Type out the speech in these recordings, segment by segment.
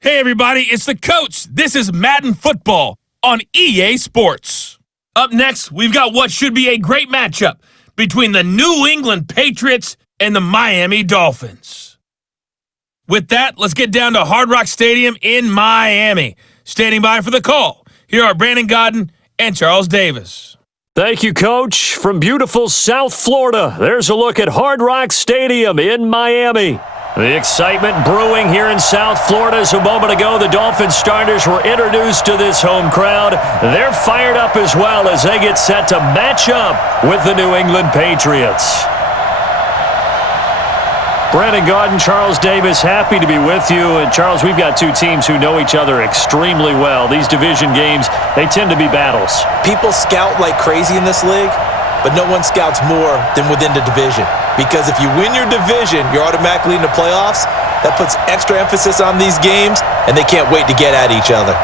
Hey everybody, it's the coach. This is Madden Football on EA Sports. Up next, we've got what should be a great matchup between the New England Patriots and the Miami Dolphins. With that, let's get down to Hard Rock Stadium in Miami. Standing by for the call, here are Brandon Godden and Charles Davis. Thank you, Coach. From beautiful South Florida, there's a look at Hard Rock Stadium in Miami. The excitement brewing here in South Florida as a moment ago the Dolphins starters were introduced to this home crowd. They're fired up as well as they get set to match up with the New England Patriots. Brandon Godden, Charles Davis, happy to be with you. And Charles, we've got two teams who know each other extremely well. These division games, they tend to be battles. People scout like crazy in this league, but no one scouts more than within the division. Because if you win your division, you're automatically in the playoffs. That puts extra emphasis on these games, and they can't wait to get at each other.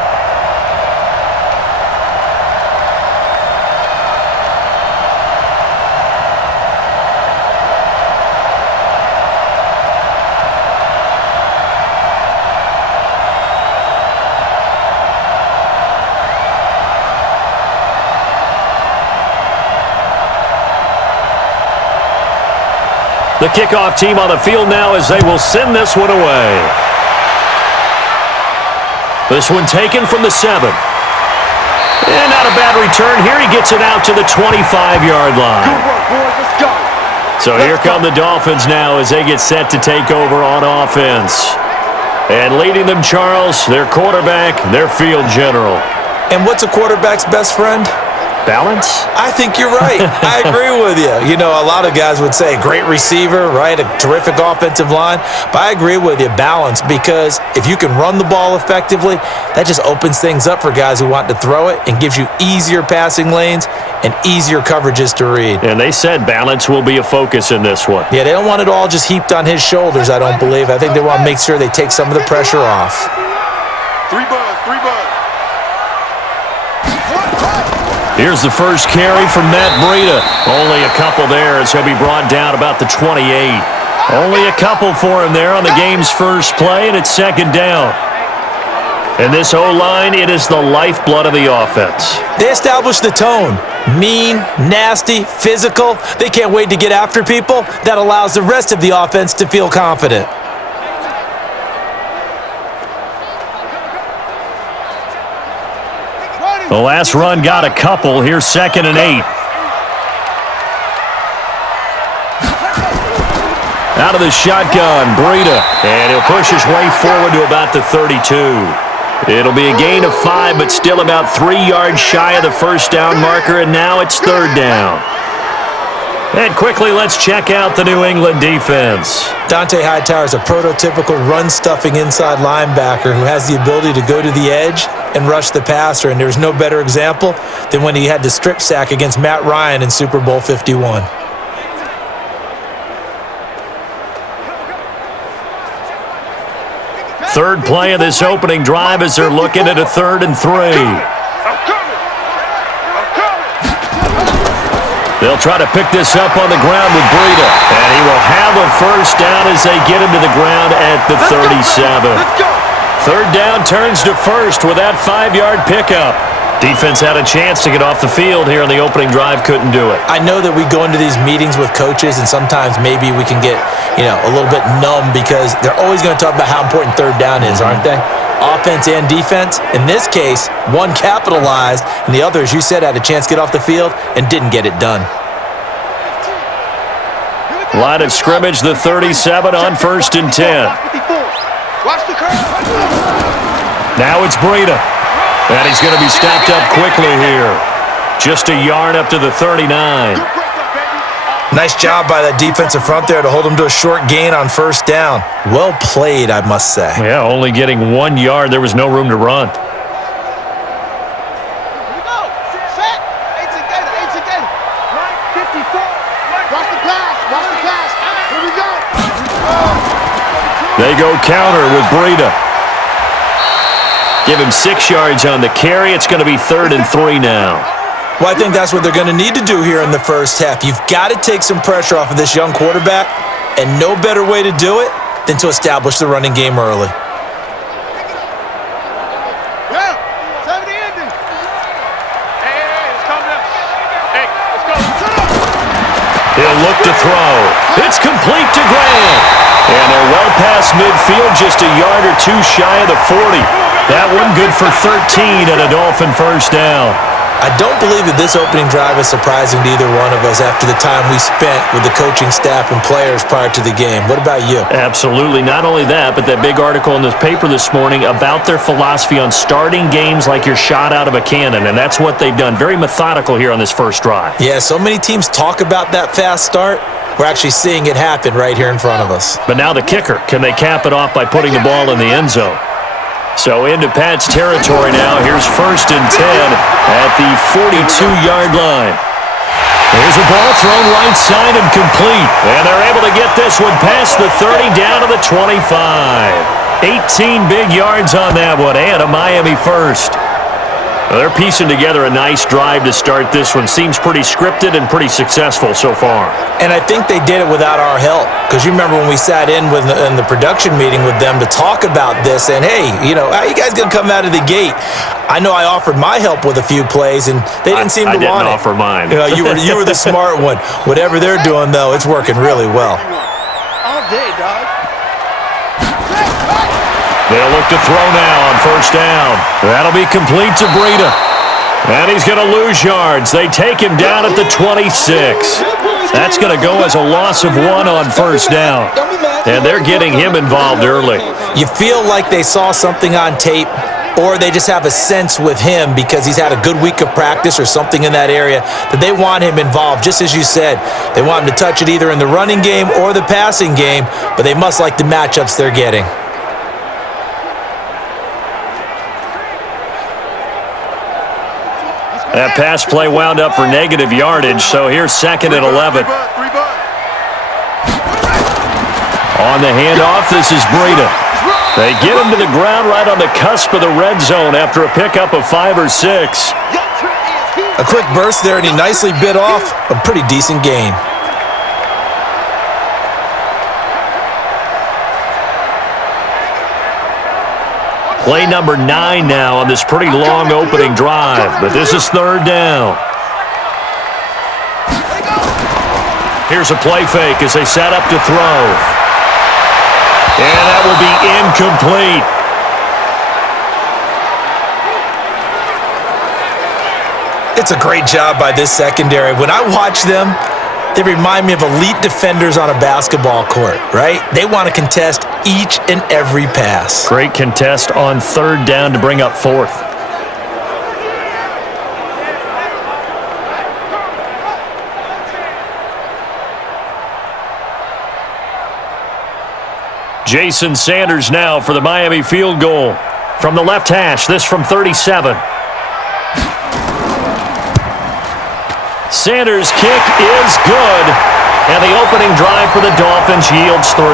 The kickoff team on the field now as they will send this one away. This one taken from the 7. And not a bad return here. He gets it out to the 25-yard line. Good work, boys. Let's go. So here come the Dolphins now as they get set to take over on offense. And leading them, Charles, their quarterback, their field general. And what's a quarterback's best friend? Balance? I think you're right. I agree with you. You know, a lot of guys would say great receiver, right? A terrific offensive line. But I agree with you, balance, because if you can run the ball effectively, that just opens things up for guys who want to throw it and gives you easier passing lanes and easier coverages to read. And they said balance will be a focus in this one. Yeah, they don't want it all just heaped on his shoulders, I don't believe. I think they want to make sure they take some of the pressure off. Three buzz. Here's the first carry from Matt Breida. Only a couple there as he'll be brought down about the 28. Only a couple for him there on the game's first play, and it's second down. And this O-line, it is the lifeblood of the offense. They established the tone. Mean, nasty, physical. They can't wait to get after people. That allows the rest of the offense to feel confident. The last run got a couple. Here's 2nd and 8. Out of the shotgun, Breida. And he'll push his way forward to about the 32. It'll be a gain of 5, but still about 3 yards shy of the first down marker, and now it's 3rd down. And quickly, let's check out the New England defense. Dante Hightower is a prototypical run-stuffing inside linebacker who has the ability to go to the edge and rush the passer, and there's no better example than when he had the strip sack against Matt Ryan in Super Bowl 51. Third play of this opening drive as they're looking at a 3rd and 3. They'll try to pick this up on the ground with Breida. And he will have a first down as they get him to the ground at the 37. 3rd down turns to 1st with that 5-yard pickup. Defense had a chance to get off the field here on the opening drive, couldn't do it. I know that we go into these meetings with coaches, and sometimes maybe we can get, a little bit numb because they're always going to talk about how important 3rd down is, aren't they? Offense and defense. In this case, one capitalized, and the other, as you said, had a chance to get off the field and didn't get it done. Line of scrimmage, the 37 on 1st and 10. Now it's Breida. And he's going to be stopped up quickly here. Just a yard up to the 39. Nice job by that defensive front there to hold him to a short gain on 1st down. Well played, I must say. Yeah, only getting 1 yard. There was no room to run. They go counter with Breida. Give him 6 yards on the carry. It's going to be 3rd and 3 now. Well, I think that's what they're going to need to do here in the first half. You've got to take some pressure off of this young quarterback, and no better way to do it than to establish the running game early. throw. It's complete to Grant. And they're well past midfield, just a yard or two shy of the 40. That one good for 13 and a Dolphin first down. I don't believe that this opening drive is surprising to either one of us after the time we spent with the coaching staff and players prior to the game. What about you? Absolutely. Not only that, but that big article in the paper this morning about their philosophy on starting games like you're shot out of a cannon, and that's what they've done. Very methodical here on this first drive. Yeah, so many teams talk about that fast start. We're actually seeing it happen right here in front of us. But now the kicker. Can they cap it off by putting the ball in the end zone? So into Pat's territory now. Here's 1st and 10 at the 42-yard line. There's a ball thrown right side and complete. And they're able to get this one past the 30 down to the 25. 18 big yards on that one and a Miami first. Well, they're piecing together a nice drive to start this one. Seems pretty scripted and pretty successful so far. And I think they did it without our help. Because you remember when we sat in the production meeting with them to talk about this, and hey, how you guys going to come out of the gate? I know I offered my help with a few plays, and they didn't seem to want it. I didn't offer mine. You were the smart one. Whatever they're doing, though, it's working really well. All day, dog. They'll look to throw now on first down. That'll be complete to Breida. And he's going to lose yards. They take him down at the 26. That's going to go as a loss of 1 on first down. And they're getting him involved early. You feel like they saw something on tape, or they just have a sense with him because he's had a good week of practice or something in that area that they want him involved. Just as you said, they want him to touch it either in the running game or the passing game, but they must like the matchups they're getting. That pass play wound up for negative yardage, so here's 2nd and 11. On the handoff, this is Breida. They get him to the ground right on the cusp of the red zone after a pickup of 5 or 6. A quick burst there, and he nicely bit off a pretty decent gain. Play number 9 now on this pretty long opening drive, but this is 3rd down. Here's a play fake as they set up to throw. And that will be incomplete. It's a great job by this secondary. When I watch them, they remind me of elite defenders on a basketball court, right? They want to contest each and every pass. Great contest on 3rd down to bring up 4th. Jason Sanders now for the Miami field goal. From the left hash, this from 37. Sanders' kick is good, and the opening drive for the Dolphins yields 3.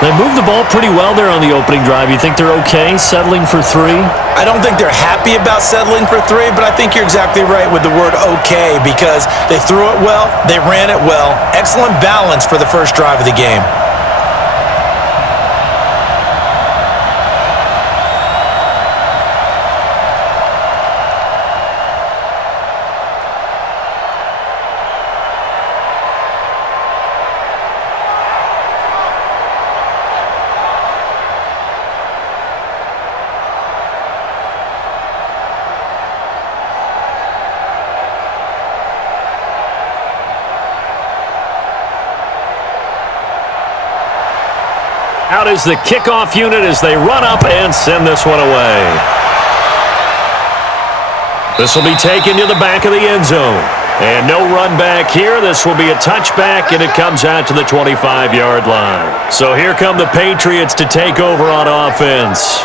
They moved the ball pretty well there on the opening drive. You think they're okay settling for 3? I don't think they're happy about settling for 3, but I think you're exactly right with the word okay because they threw it well, they ran it well. Excellent balance for the first drive of the game. Out is the kickoff unit as they run up and send this one away. This will be taken to the back of the end zone. And no run back here. This will be a touchback, and it comes out to the 25-yard line. So here come the Patriots to take over on offense.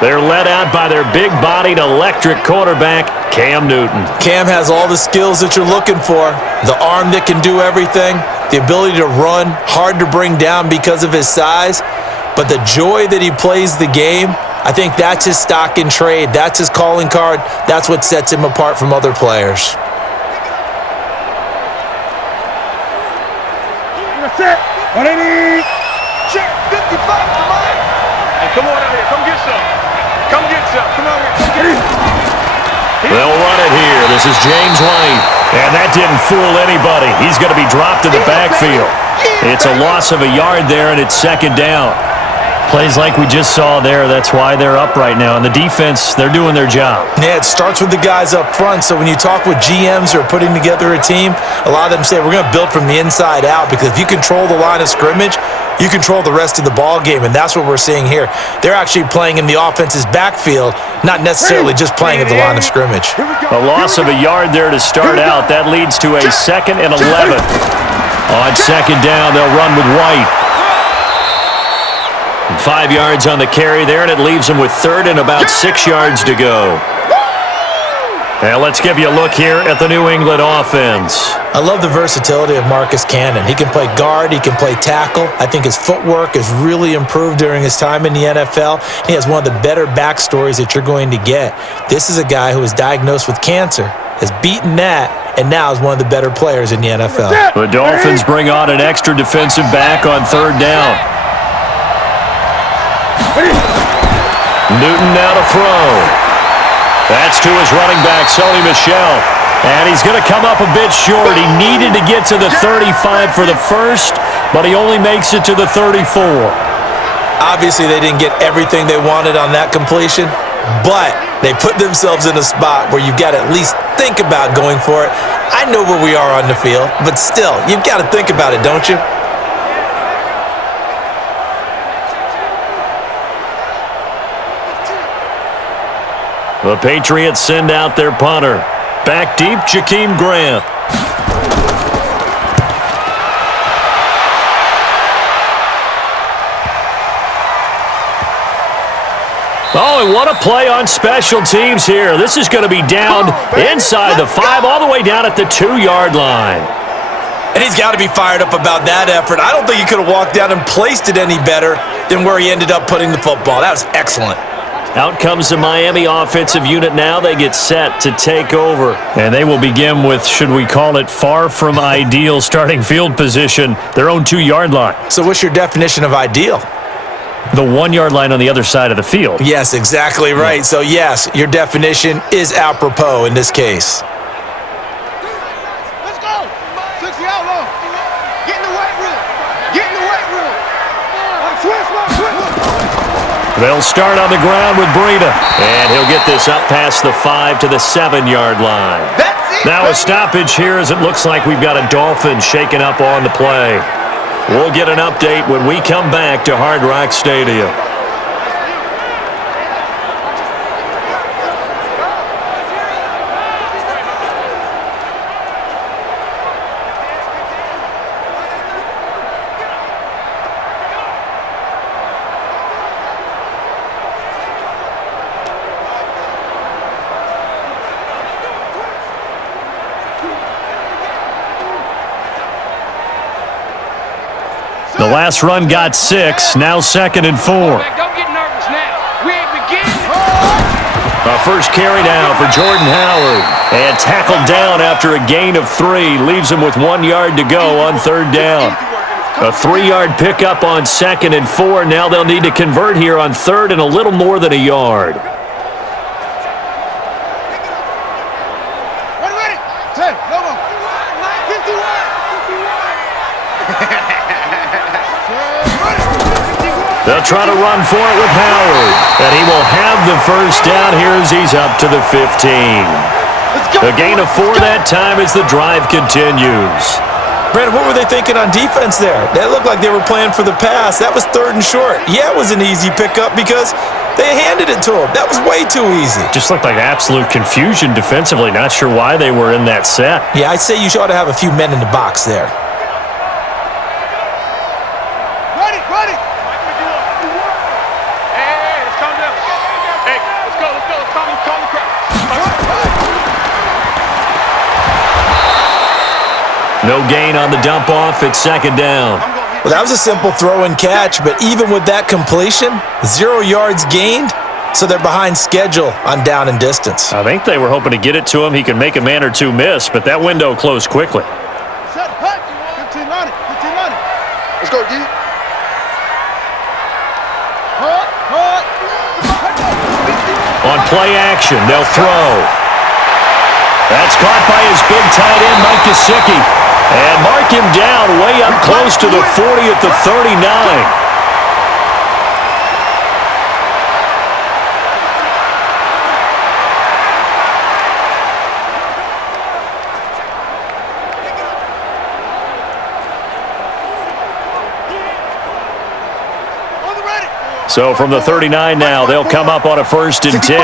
They're led out by their big-bodied electric quarterback, Cam Newton. Cam has all the skills that you're looking for. The arm that can do everything. The ability to run, hard to bring down because of his size. But the joy that he plays the game, I think that's his stock in trade. That's his calling card. That's what sets him apart from other players. Set. 180. Check. 55 to mine. Hey, come on out here. Come get some. Come get some. Come on here. Come get it. They'll run it here. The This is James White. And that didn't fool anybody. He's going to be dropped in the backfield. It's a loss of a yard there, and it's second down. Plays like we just saw there, that's why they're up right now. And the defense, they're doing their job. Yeah, it starts with the guys up front. So when you talk with GMs who are putting together a team, a lot of them say we're going to build from the inside out, because if you control the line of scrimmage, you control the rest of the ball game, and that's what we're seeing here. They're actually playing in the offense's backfield, not necessarily just playing at the line of scrimmage. A loss of a yard there to start out. That leads to a 2nd and 11. On second down, they'll run with White. 5 yards on the carry there, and it leaves them with 3rd and about 6 yards to go. Now let's give you a look here at the New England offense. I love the versatility of Marcus Cannon. He can play guard, he can play tackle. I think his footwork has really improved during his time in the NFL. He has one of the better backstories that you're going to get. This is a guy who was diagnosed with cancer, has beaten that, and now is one of the better players in the NFL. The Dolphins bring on an extra defensive back on 3rd down. Newton now to throw. That's to his running back, Sony Michel. And he's going to come up a bit short. He needed to get to the 35 for the first, but he only makes it to the 34. Obviously, they didn't get everything they wanted on that completion, but they put themselves in a spot where you've got to at least think about going for it. I know where we are on the field, but still, you've got to think about it, don't you? The Patriots send out their punter. Back deep, Jakeem Grant. Oh, and what a play on special teams here. This is going to be down inside the 5, all the way down at the 2-yard line. And he's got to be fired up about that effort. I don't think he could have walked down and placed it any better than where he ended up putting the football. That was excellent. Out comes the Miami offensive unit now. They get set to take over. And they will begin with, should we call it, far from ideal starting field position, their own 2-yard line. So what's your definition of ideal? The 1-yard line on the other side of the field. Yes, exactly right. So yes, your definition is apropos in this case. Let's go. 60 out low. Get in the weight room. Get in the weight room. Switch. They'll start on the ground with Breida. And he'll get this up past the 5 to the 7-yard line. That's it. Now a stoppage here as it looks like we've got a Dolphin shaken up on the play. We'll get an update when we come back to Hard Rock Stadium. The last run got 6, now 2nd and 4. Don't get nervous now. We ain't beginning. A first carry now for Jordan Howard. And tackled down after a gain of 3. Leaves him with 1 yard to go on 3rd down. A 3-yard pickup on 2nd and 4. Now they'll need to convert here on 3rd and a little more than a yard. Ready. 10. No more. 51. They'll try to run for it with Howard. And he will have the first down here as he's up to the 15. A gain of 4 that time as the drive continues. Brandon, what were they thinking on defense there? That looked like they were playing for the pass. That was 3rd and short. Yeah, it was an easy pickup because they handed it to him. That was way too easy. Just looked like absolute confusion defensively. Not sure why they were in that set. Yeah, I'd say you ought to have a few men in the box there. Ready. Hey, let's calm down. Hey, let's go. Calm the crowd. No gain on the dump off. It's 2nd down. Well, that was a simple throw and catch, but even with that completion, 0 yards gained, so they're behind schedule on down and distance. I think they were hoping to get it to him. He could make a man or two miss, but that window closed quickly. Set, hut. 15 on it. Let's go, D. On play action, they'll throw. That's caught by his big tight end, Mike Gesicki. And mark him down way up close to the 40 at the 39. So from the 39 now, they'll come up on a 1st and 10.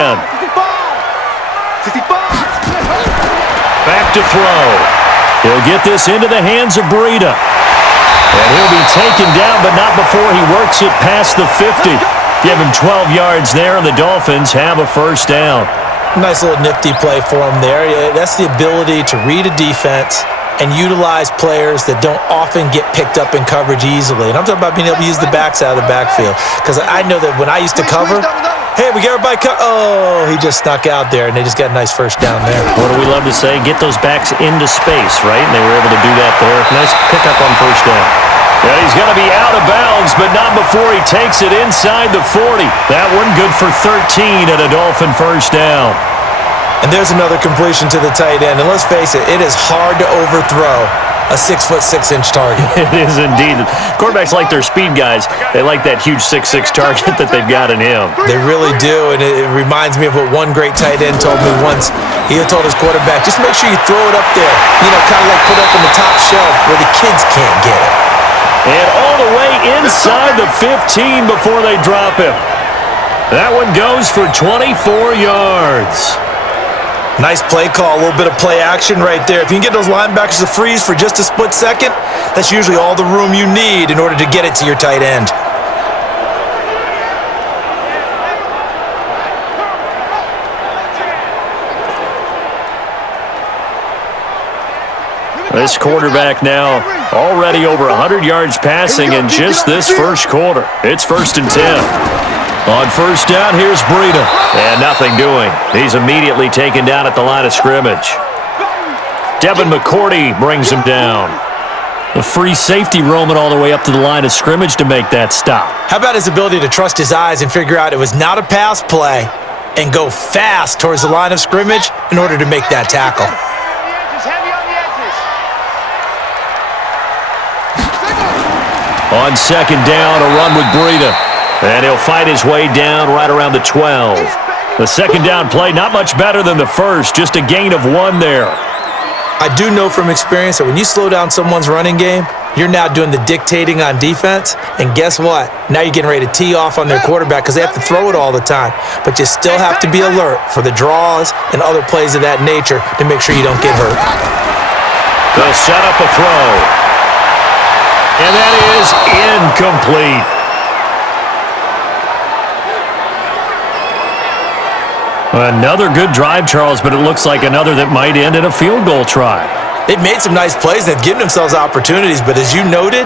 Back to throw. He'll get this into the hands of Breida. And he'll be taken down, but not before he works it past the 50. Give him 12 yards there, and the Dolphins have a 1st down. Nice little nifty play for him there. Yeah, that's the ability to read a defense and utilize players that don't often get picked up in coverage easily. And I'm talking about being able to use the backs out of the backfield. Because I know that when I used to cover, hey, we got everybody oh, he just snuck out there, and they just got a nice 1st down there. What do we love to say? Get those backs into space, right? And they were able to do that there. Nice pickup on 1st down. Well, he's going to be out of bounds, but not before he takes it inside the 40. That one good for 13 at a Dolphin 1st down. And there's another completion to the tight end. And let's face it, it is hard to overthrow a 6'6" target. It is indeed. Quarterbacks like their speed guys. They like that huge 6'6" target that they've got in him. They really do, and it reminds me of what one great tight end told me once. He told his quarterback, just make sure you throw it up there, kind of like put up on the top shelf where the kids can't get it. And all the way inside the 15 before they drop him. That one goes for 24 yards. Nice play call, a little bit of play action right there. If you can get those linebackers to freeze for just a split second, that's usually all the room you need in order to get it to your tight end. This quarterback now already over 100 yards passing in just this 1st quarter. It's 1st and 10. On 1st down, here's Breida. And nothing doing. He's immediately taken down at the line of scrimmage. Devin McCourty brings him down. The free safety roaming all the way up to the line of scrimmage to make that stop. How about his ability to trust his eyes and figure out it was not a pass play and go fast towards the line of scrimmage in order to make that tackle? On 2nd down, a run with Breida. And he'll fight his way down right around the 12. The 2nd down play, not much better than the 1st, just a gain of 1 there. I do know from experience that when you slow down someone's running game, you're now doing the dictating on defense. And guess what? Now you're getting ready to tee off on their quarterback because they have to throw it all the time. But you still have to be alert for the draws and other plays of that nature to make sure you don't get hurt. They'll set up a throw. And that is incomplete. Another good drive, Charles, but it looks like another that might end in a field goal try. They've made some nice plays. They've given themselves opportunities, but as you noted,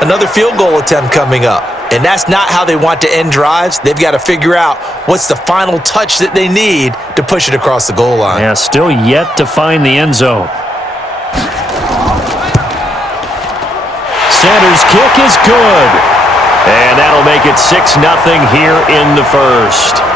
another field goal attempt coming up. And that's not how they want to end drives. They've got to figure out what's the final touch that they need to push it across the goal line. Yeah, still yet to find the end zone. Sanders' kick is good. And that'll make it 6-0 here in the 1st.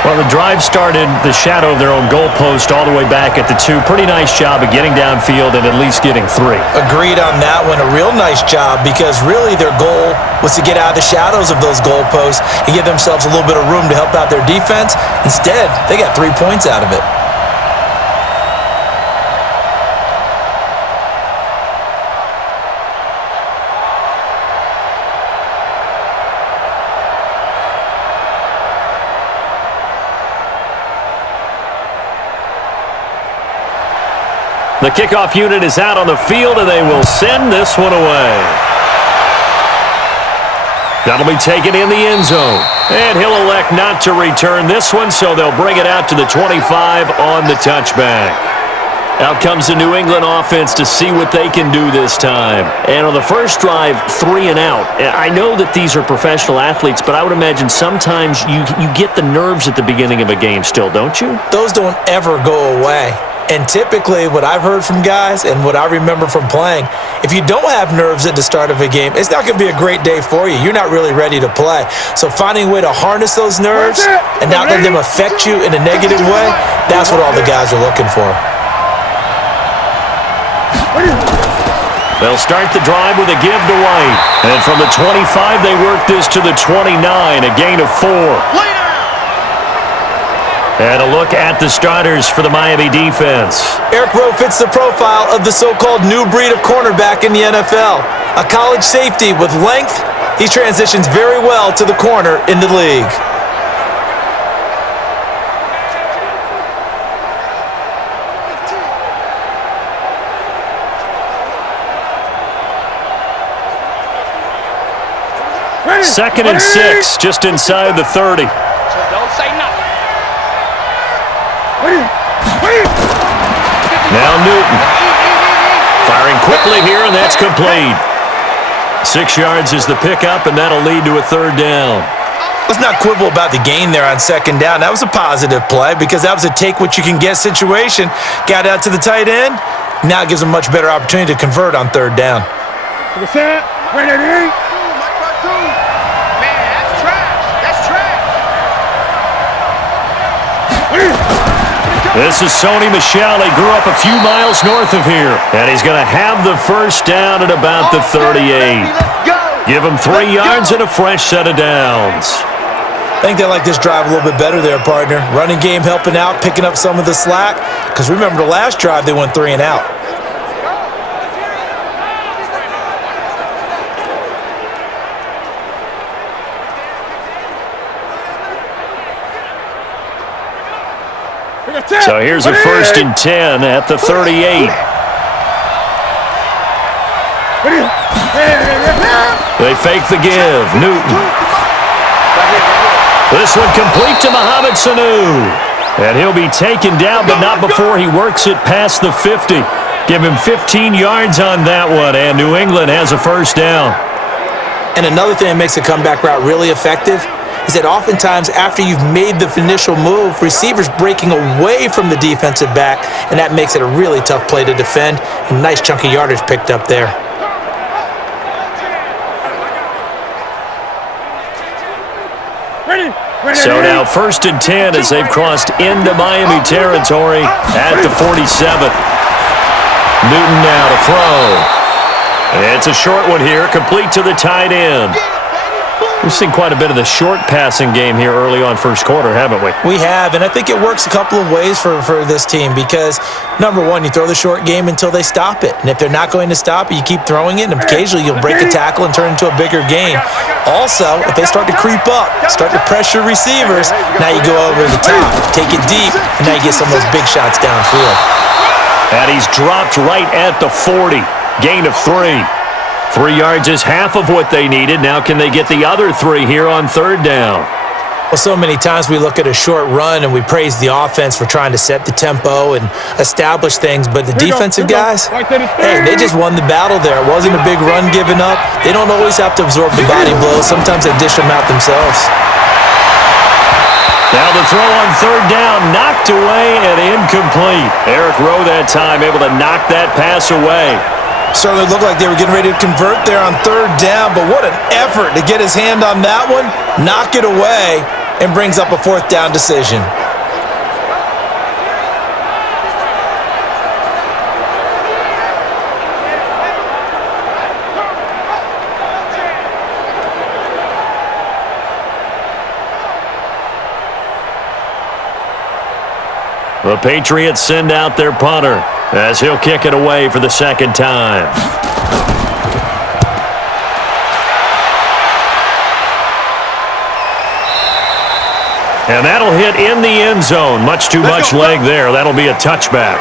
Well, the drive started the shadow of their own goalpost all the way back at the 2. Pretty nice job of getting downfield and at least getting 3. Agreed on that one. A real nice job because really their goal was to get out of the shadows of those goalposts and give themselves a little bit of room to help out their defense. Instead, they got 3 points out of it. The kickoff unit is out on the field, and they will send this one away. That'll be taken in the end zone. And he'll elect not to return this one, so they'll bring it out to the 25 on the touchback. Out comes the New England offense to see what they can do this time. And on the first drive, 3 and out. I know that these are professional athletes, but I would imagine sometimes you get the nerves at the beginning of a game still, don't you? Those don't ever go away. And typically what I've heard from guys and what I remember from playing, if you don't have nerves at the start of a game, it's not going to be a great day for you. You're not really ready to play. So finding a way to harness those nerves and not let them affect you in a negative way, that's what all the guys are looking for. They'll start the drive with a give to White. And from the 25, they work this to the 29, a gain of 4. And a look at the starters for the Miami defense. Eric Rowe fits the profile of the so-called new breed of cornerback in the NFL. A college safety with length, he transitions very well to the corner in the league. Second and 6, just inside the 30. So don't say nothing. Now Newton. Firing quickly here, and that's complete. 6 yards is the pickup, and that'll lead to a third down. Let's not quibble about the gain there on second down. That was a positive play because that was a take-what-you-can-get situation. Got out to the tight end. Now it gives them much better opportunity to convert on third down. This is Sony Michel. He grew up a few miles north of here. And he's going to have the first down at about the 38. Give him 3 yards and a fresh set of downs. I think they like this drive a little bit better there, partner. Running game helping out, picking up some of the slack. Because remember the last drive, they went 3 and out. So here's a 1st and 10 at the 38. They fake the give. Newton. This one complete to Mohamed Sanu. And he'll be taken down, but not before he works it past the 50. Give him 15 yards on that one, and New England has a first down. And another thing that makes a comeback route really effective is that oftentimes after you've made the initial move, receivers breaking away from the defensive back, and that makes it a really tough play to defend. A nice chunk of yardage picked up there. So now 1st and 10 as they've crossed into Miami territory at the 47. Newton now to throw. It's a short one here, complete to the tight end. We've seen quite a bit of the short passing game here early on first quarter, haven't we? We have, and I think it works a couple of ways for this team because, number one, you throw the short game until they stop it. And if they're not going to stop it, you keep throwing it, and occasionally you'll break a tackle and turn it into a bigger game. Also, if they start to creep up, start to pressure receivers, now you go over the top, take it deep, and now you get some of those big shots downfield. And he's dropped right at the 40. Gain of 3. 3 yards is half of what they needed. Now can they get the other 3 here on third down? Well, so many times we look at a short run and we praise the offense for trying to set the tempo and establish things, but the defensive guys, hey, they just won the battle there. It wasn't a big run given up. They don't always have to absorb the body blows. Sometimes they dish them out themselves. Now the throw on third down, knocked away and incomplete. Eric Rowe that time able to knock that pass away. Certainly looked like they were getting ready to convert there on third down, but what an effort to get his hand on that one, knock it away, and brings up a 4th down decision. The Patriots send out their punter as he'll kick it away for the second time. And that'll hit in the end zone. Much too much leg there. That'll be a touchback.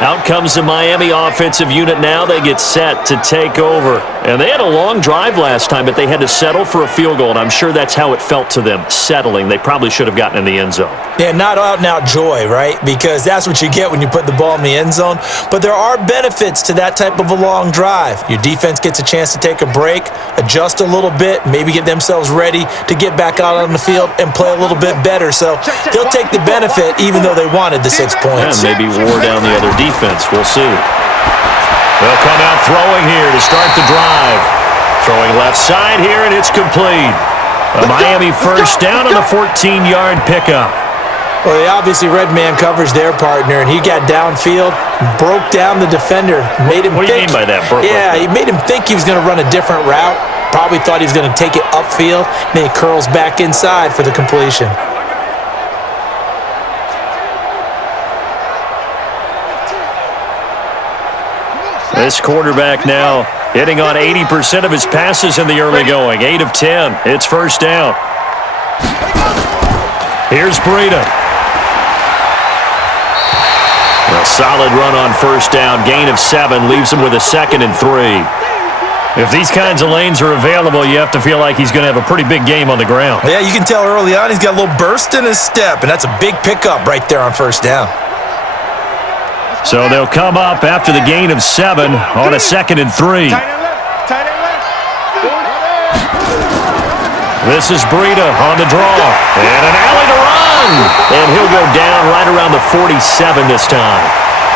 Out comes the Miami offensive unit now. They get set to take over. And they had a long drive last time, but they had to settle for a field goal, and I'm sure that's how it felt to them, settling. They probably should have gotten in the end zone. Yeah, not out-and-out joy, right? Because that's what you get when you put the ball in the end zone. But there are benefits to that type of a long drive. Your defense gets a chance to take a break, adjust a little bit, maybe get themselves ready to get back out on the field and play a little bit better. So they'll take the benefit even though they wanted the 6 points. And maybe wore down the other defense. We'll see. They'll come out throwing here to start the drive. Throwing left side here, and it's complete. A Miami first down on a 14-yard pickup. Well, they obviously read man coverage their partner, and he got downfield, broke down the defender, made him What do you mean by that? Yeah, he made him think he was going to run a different route. Probably thought he was going to take it upfield, and then he curls back inside for the completion. This quarterback now hitting on 80% of his passes in the early going. 8 of 10. It's first down. Here's Breida. A solid run on first down. Gain of 7 leaves him with a 2nd and 3. If these kinds of lanes are available, you have to feel like he's going to have a pretty big game on the ground. Yeah, you can tell early on he's got a little burst in his step, and that's a big pickup right there on first down. So they'll come up after the gain of 7 on a 2nd and 3. This is Breida on the draw. And an alley to run. And he'll go down right around the 47 this time.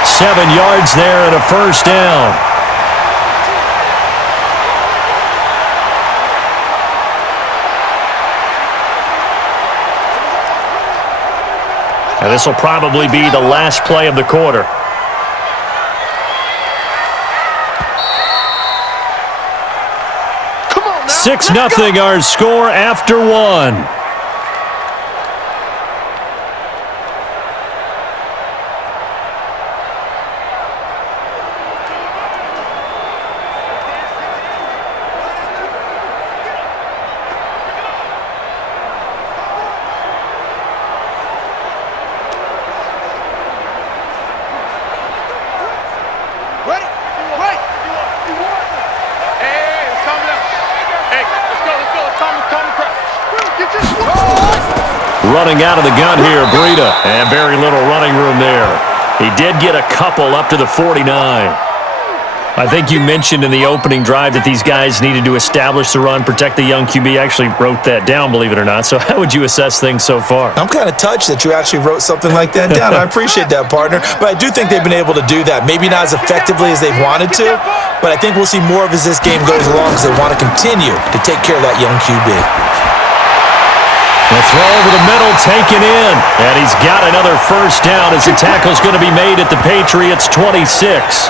7 yards there and a first down. And this will probably be the last play of the quarter. 6-0 our score after 1. Running out of the gun here, Breida. And very little running room there. He did get a couple up to the 49. I think you mentioned in the opening drive that these guys needed to establish the run, protect the young QB. I actually wrote that down, believe it or not. So how would you assess things so far? I'm kind of touched that you actually wrote something like that down. I appreciate that, partner. But I do think they've been able to do that. Maybe not as effectively as they've wanted to, but I think we'll see more of as this game goes along because they want to continue to take care of that young QB. The throw over the middle, taken in. And he's got another first down as the tackle's going to be made at the Patriots' 26.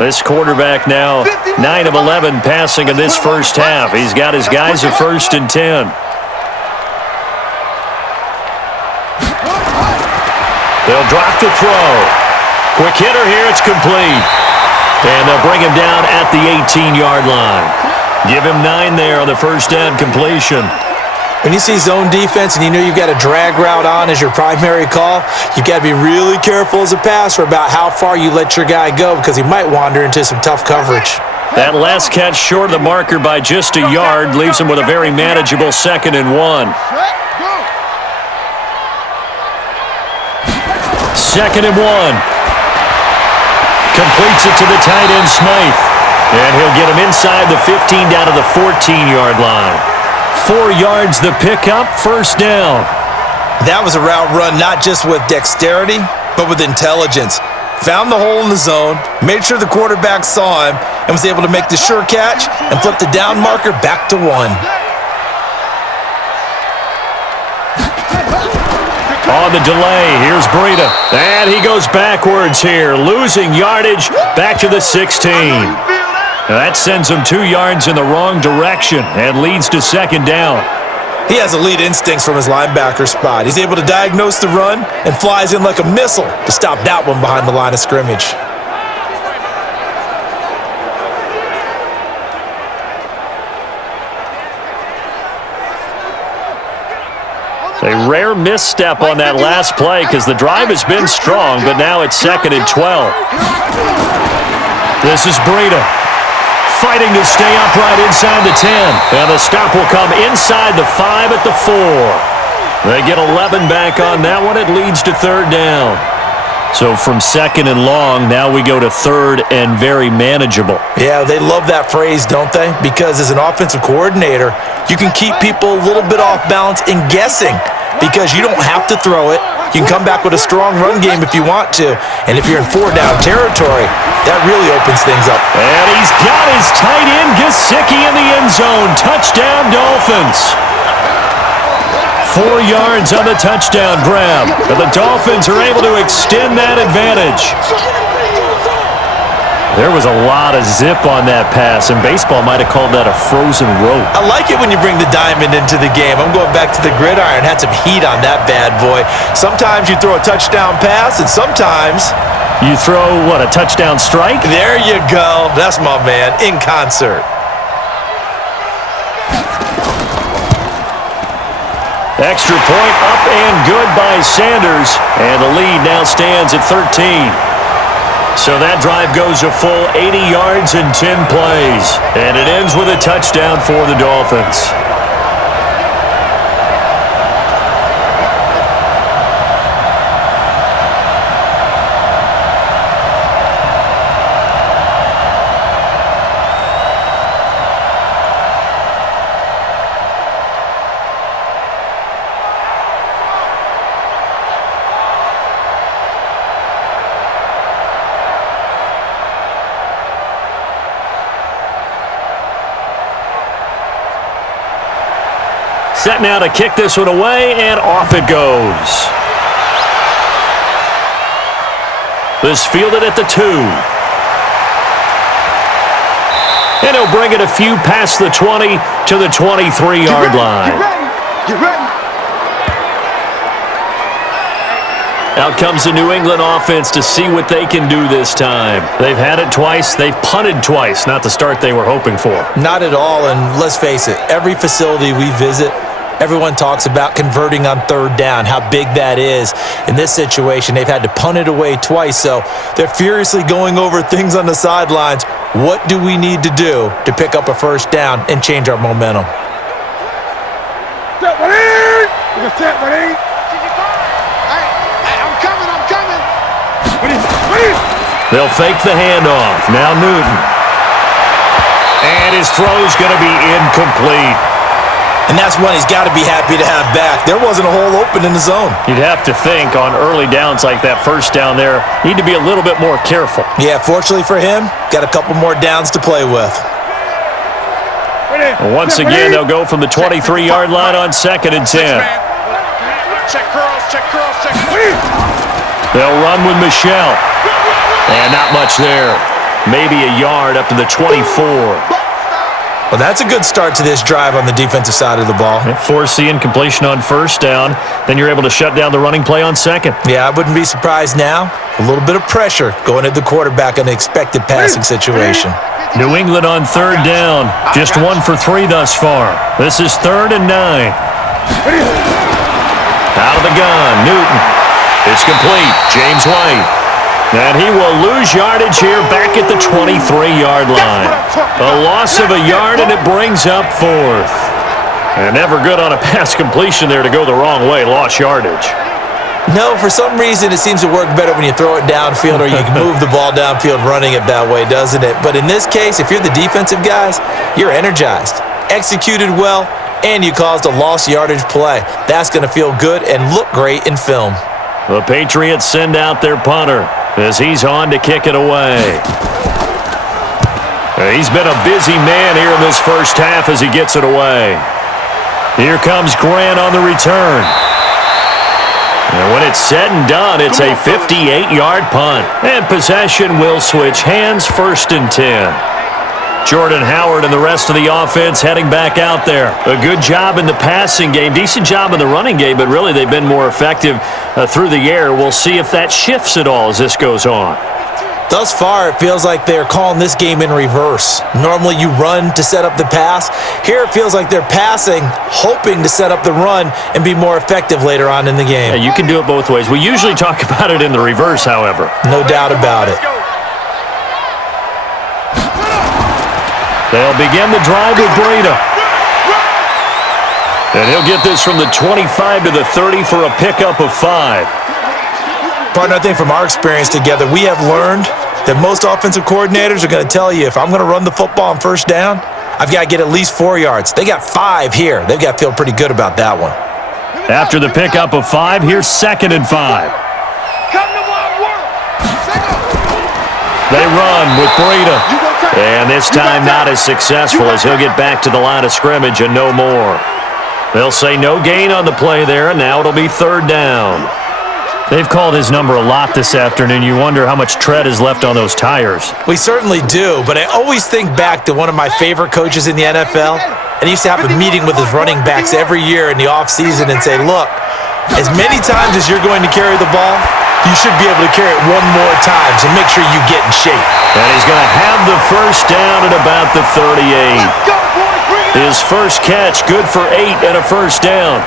This quarterback now 9 of 11 passing in this first half. He's got his guys at 1st and 10. They'll drop the throw. Quick hitter here. It's complete. And they'll bring him down at the 18-yard line. Give him 9 there on the first down completion. When you see zone defense and you know you've got a drag route on as your primary call, you've got to be really careful as a passer about how far you let your guy go because he might wander into some tough coverage. That last catch short of the marker by just a yard leaves him with a very manageable 2nd and 1. 2nd and 1. Completes it to the tight end, Smythe. And he'll get him inside the 15 down to the 14-yard line. 4 yards the pickup, first down. That was a route run not just with dexterity, but with intelligence. Found the hole in the zone, made sure the quarterback saw him, and was able to make the sure catch and flip the down marker back to 1. On the delay, here's Breida. And he goes backwards here, losing yardage back to the 16. That sends him 2 yards in the wrong direction and leads to 2nd down. He has elite instincts from his linebacker spot. He's able to diagnose the run and flies in like a missile to stop that one behind the line of scrimmage. A rare misstep on that last play because the drive has been strong, but now it's 2nd and 12. This is Breida. Fighting to stay upright inside the 10. And the stop will come inside the 5 at the 4. They get 11 back on that one. It leads to 3rd down. So from second and long, now we go to third and very manageable. Yeah, they love that phrase, don't they? Because as an offensive coordinator, you can keep people a little bit off balance and guessing because you don't have to throw it. You can come back with a strong run game if you want to. And if you're in 4-down territory, that really opens things up. And he's got his tight end, Gesicki, in the end zone. Touchdown, Dolphins. 4 yards on the touchdown grab. And the Dolphins are able to extend that advantage. There was a lot of zip on that pass, and baseball might have called that a frozen rope. I like it when you bring the diamond into the game. I'm going back to the gridiron. Had some heat on that bad boy. Sometimes you throw a touchdown pass, and sometimes you throw, what, a touchdown strike? There you go. That's my man, in concert. Extra point up and good by Sanders, and the lead now stands at 13. So that drive goes a full 80 yards and 10 plays, and it ends with a touchdown for the Dolphins. Set now to kick this one away, and off it goes. This fielded at the 2. And he'll bring it a few past the 20 to the 23-yard line. Get ready. Out comes the New England offense to see what they can do this time. They've had it twice. They've punted twice. Not the start they were hoping for. Not at all, and let's face it, every facility we visit, everyone talks about converting on 3rd down, how big that is. In this situation, they've had to punt it away twice, so they're furiously going over things on the sidelines. What do we need to do to pick up a 1st down and change our momentum? Set, ready. Set, ready. I'm coming. Ready. They'll fake the handoff. Now Newton. And his throw's going to be incomplete. And that's one he's got to be happy to have back. There wasn't a hole open in the zone. You'd have to think on early downs like that 1st down there, need to be a little bit more careful. Yeah, fortunately for him, got a couple more downs to play with. And once again, they'll go from the 23-yard line on 2nd and 10. Check curls. They'll run with Michelle. And not much there. Maybe a yard up to the 24. Well, that's a good start to this drive on the defensive side of the ball. Force the incompletion on 1st down. Then you're able to shut down the running play on 2nd. Yeah, I wouldn't be surprised now. A little bit of pressure going at the quarterback in an expected passing situation. New England on 3rd down. Just 1 for 3 thus far. This is 3rd and 9. Out of the gun, Newton. It's complete. James White. And he will lose yardage here back at the 23-yard line. A loss of a yard, and it brings up 4th. And never good on a pass completion there to go the wrong way. Lost yardage. No, for some reason it seems to work better when you throw it downfield or you can move the ball downfield running it that way, doesn't it? But in this case, if you're the defensive guys, you're energized, executed well, and you caused a lost yardage play. That's going to feel good and look great in film. The Patriots send out their punter as he's on to kick it away. He's been a busy man here in this 1st half as he gets it away. Here comes Grant on the return. And when it's said and done, it's a 58-yard punt. And possession will switch hands, 1st and 10. Jordan Howard and the rest of the offense heading back out there. A good job in the passing game, decent job in the running game, but really they've been more effective through the air. We'll see if that shifts at all as this goes on. Thus far, it feels like they're calling this game in reverse. Normally you run to set up the pass. Here it feels like they're passing, hoping to set up the run and be more effective later on in the game. Yeah, you can do it both ways. We usually talk about it in the reverse, however. No doubt about it. They'll begin the drive with Breida. And he'll get this from the 25 to the 30 for a pickup of 5. Partner, I think from our experience together, we have learned that most offensive coordinators are going to tell you, if I'm going to run the football on first down, I've got to get at least 4 yards. They got 5 here. They've got to feel pretty good about that one. After the pickup of 5, here's 2nd and 5. They run with Breida. And this time not as successful as he'll get back to the line of scrimmage and no more. They'll say no gain on the play there, and now it'll be 3rd down. They've called his number a lot this afternoon. You wonder how much tread is left on those tires. We certainly do, but I always think back to one of my favorite coaches in the NFL, and he used to have a meeting with his running backs every year in the offseason and say, look, as many times as you're going to carry the ball, you should be able to carry it 1 more time, so make sure you get in shape. And he's going to have the first down at about the 38. His first catch, good for 8 and a first down.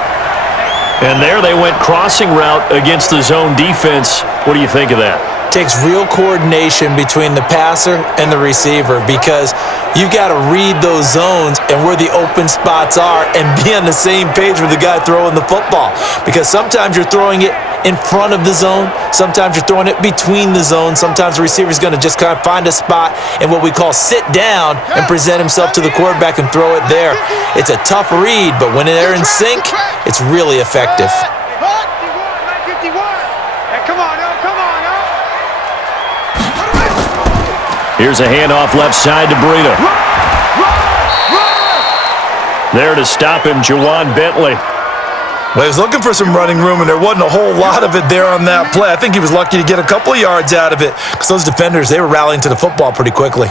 And there they went crossing route against the zone defense. What do you think of that? Takes real coordination between the passer and the receiver, because you've got to read those zones and where the open spots are and be on the same page with the guy throwing the football. Because sometimes you're throwing it in front of the zone, sometimes you're throwing it between the zones, sometimes the receiver's going to just kind of find a spot and what we call sit down and present himself to the quarterback and throw it there. It's a tough read, but when they're in sync, it's really effective. Here's a handoff left side to Breida. There to stop him, Juwan Bentley. Well, he was looking for some running room, and there wasn't a whole lot of it there on that play. I think he was lucky to get a couple of yards out of it, because those defenders, they were rallying to the football pretty quickly.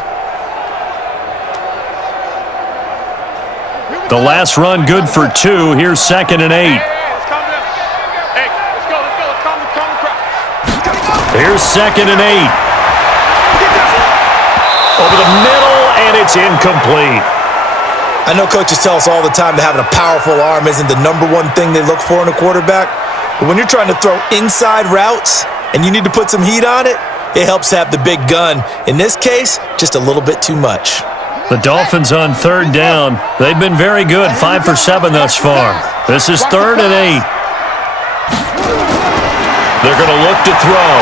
The last run good for 2. Here's 2nd and 8. Here's 2nd and 8. Over the middle, and it's incomplete. I know coaches tell us all the time that having a powerful arm isn't the #1 thing they look for in a quarterback. But when you're trying to throw inside routes and you need to put some heat on it, it helps have the big gun. In this case, just a little bit too much. The Dolphins on 3rd down. They've been very good, 5 for 7 thus far. This is 3rd and 8. They're going to look to throw.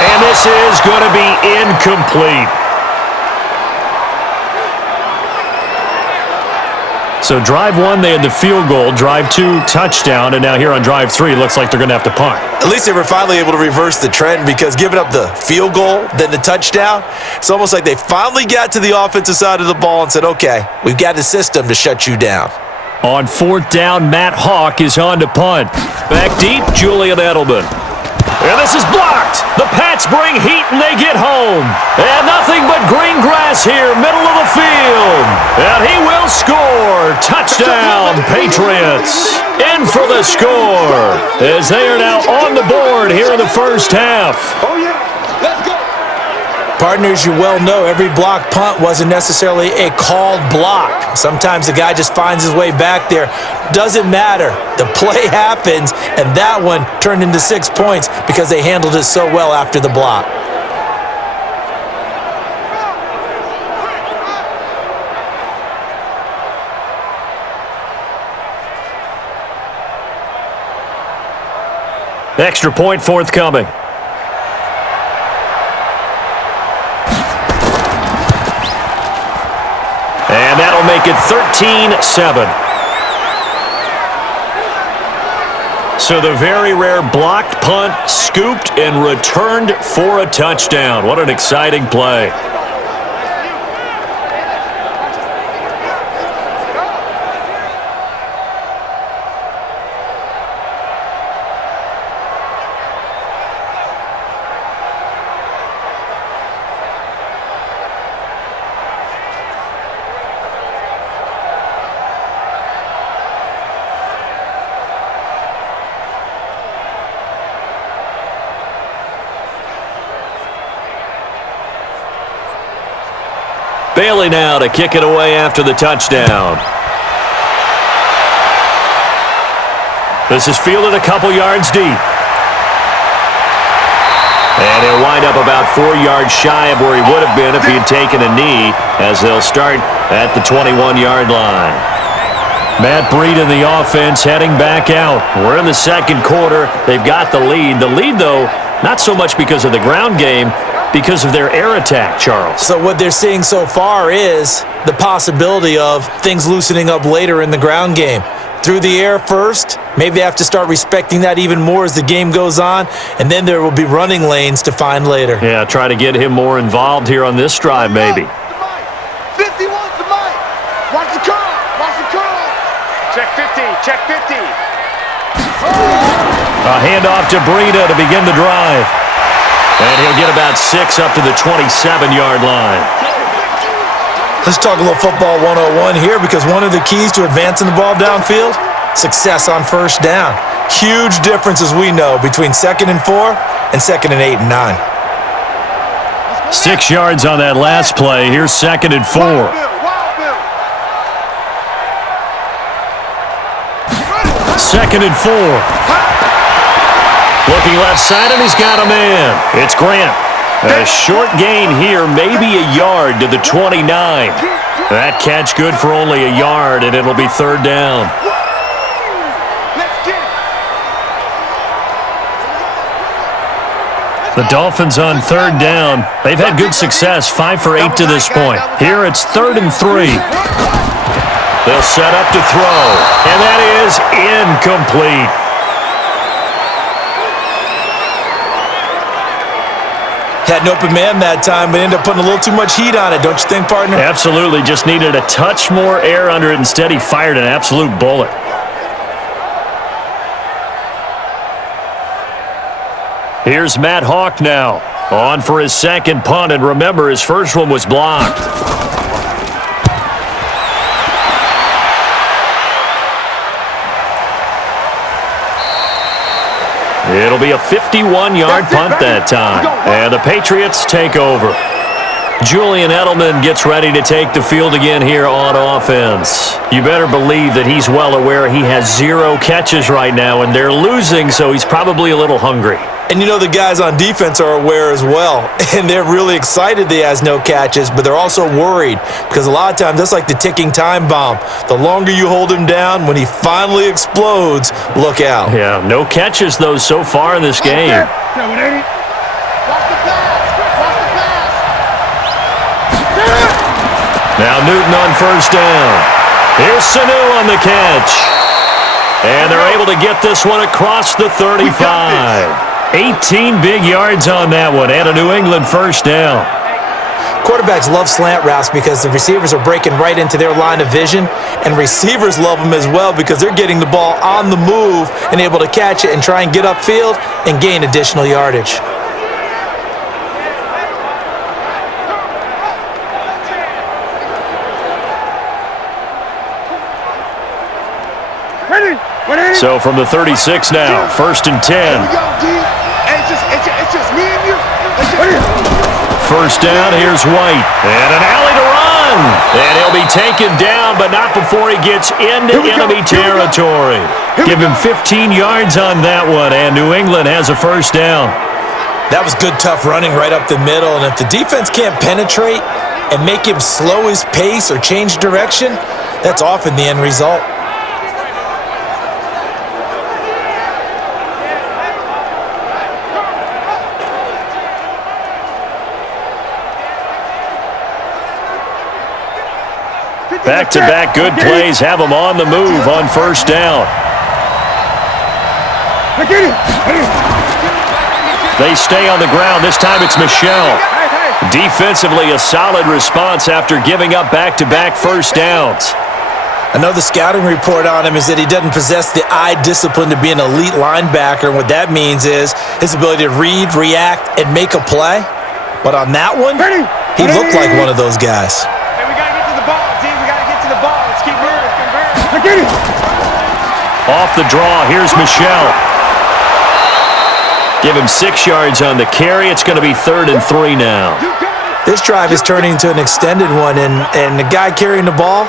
And this is going to be incomplete. So drive 1, they had the field goal. Drive 2, touchdown. And now here on drive 3, it looks like they're going to have to punt. At least they were finally able to reverse the trend, because giving up the field goal, then the touchdown, it's almost like they finally got to the offensive side of the ball and said, okay, we've got the system to shut you down. On 4th down, Matt Hawk is on to punt. Back deep, Julian Edelman. And this is blocked. The Pats bring heat and they get home. And nothing but green grass here, middle of the field. And he will score. Touchdown, Patriots. In for the score, as they are now on the board here in the first half. Oh, yeah. Let's go. Partners, you well know every block punt wasn't necessarily a called block. Sometimes the guy just finds his way back there. Doesn't matter. The play happens, and that one turned into 6 points because they handled it so well after the block. Extra point forthcoming. And that'll make it 13-7. So the very rare blocked punt, scooped and returned for a touchdown. What an exciting play. Bailey now to kick it away after the touchdown. This is fielded a couple yards deep. And he'll wind up about 4 yards shy of where he would have been if he had taken a knee, as they'll start at the 21-yard line. Matt Breida in the offense heading back out. We're in the second quarter. They've got the lead. The lead, though, Not so much because of the ground game, because of their air attack, Charles. So what they're seeing so far is the possibility of things loosening up later in the ground game. Through the air first, maybe they have to start respecting that even more as the game goes on, and then there will be running lanes to find later. Yeah, try to get him more involved here on this drive, maybe. 51's the mic. Watch the curl. Watch the curl. Check 50. Check 50. A handoff to Breida to begin the drive. And he'll get about 6 up to the 27-yard line. Let's talk a little football 101 here, because one of the keys to advancing the ball downfield, success on first down. Huge difference, as we know, between 2nd and 4 and 2nd and 8 and 9. 6 yards on that last play. Here's 2nd and 4. Wild Bill. 2nd and 4. Looking left side, and he's got a man. It's Grant. A short gain here, maybe a yard to the 29. That catch good for only a yard, and it'll be 3rd down. Let's get it. The Dolphins on 3rd down. They've had good success, 5 for 8 to this point. Here it's 3rd and 3. They'll set up to throw, and that is incomplete. Had an open man that time, but ended up putting a little too much heat on it, don't you think, partner? Absolutely, just needed a touch more air under it. Instead, he fired an absolute bullet. Here's Matt Hawk now, on for his 2nd punt, and remember, his first one was blocked. It'll be a 51-yard punt that time, and the Patriots take over. Julian Edelman gets ready to take the field again here on offense. You better believe that he's well aware he has 0 catches right now, and they're losing, so he's probably a little hungry. And you know the guys on defense are aware as well, and they're really excited he has no catches, but they're also worried, because a lot of times that's like the ticking time bomb. The longer you hold him down, when he finally explodes, look out. Yeah, no catches, though, so far in this game. Watch the pass. Watch the pass. Now Newton on 1st down. Here's Sanu on the catch. And they're able to get this one across the 35. 18 big yards on that one, and a New England 1st down. Quarterbacks love slant routes because the receivers are breaking right into their line of vision, and receivers love them as well because they're getting the ball on the move and able to catch it and try and get upfield and gain additional yardage. So from the 36 now, 1st and 10. Here we go, D. It's just me and you. 1st down, here's White. And an alley to run. And he'll be taken down, but not before he gets into enemy territory. Give him 15 yards on that one, and New England has a 1st down. That was good, tough running right up the middle, and if the defense can't penetrate and make him slow his pace or change direction, that's often the end result. Back-to-back good plays have them on the move on 1st down. They stay on the ground. This time it's Michel. Defensively, a solid response after giving up back-to-back 1st downs. Another scouting report on him is that he doesn't possess the eye discipline to be an elite linebacker. And what that means is his ability to read, react, and make a play. But on that one, he looked like one of those guys. Off the draw, here's Michel. Give him 6 yards on the carry. It's going to be 3rd and 3 now. This drive is turning into an extended one, and the guy carrying the ball,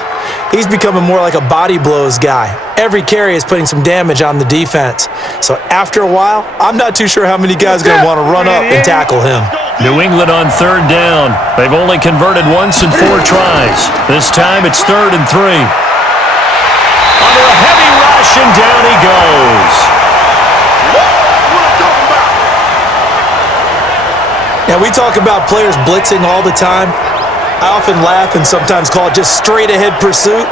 he's becoming more like a body blows guy. Every carry is putting some damage on the defense. So after a while, I'm not too sure how many guys are going to want to run up and tackle him. New England on 3rd down. They've only converted once in 4 tries. This time it's 3rd and 3. Under a heavy rush, and down he goes. Now, we talk about players blitzing all the time. I often laugh and sometimes call it just straight-ahead pursuit.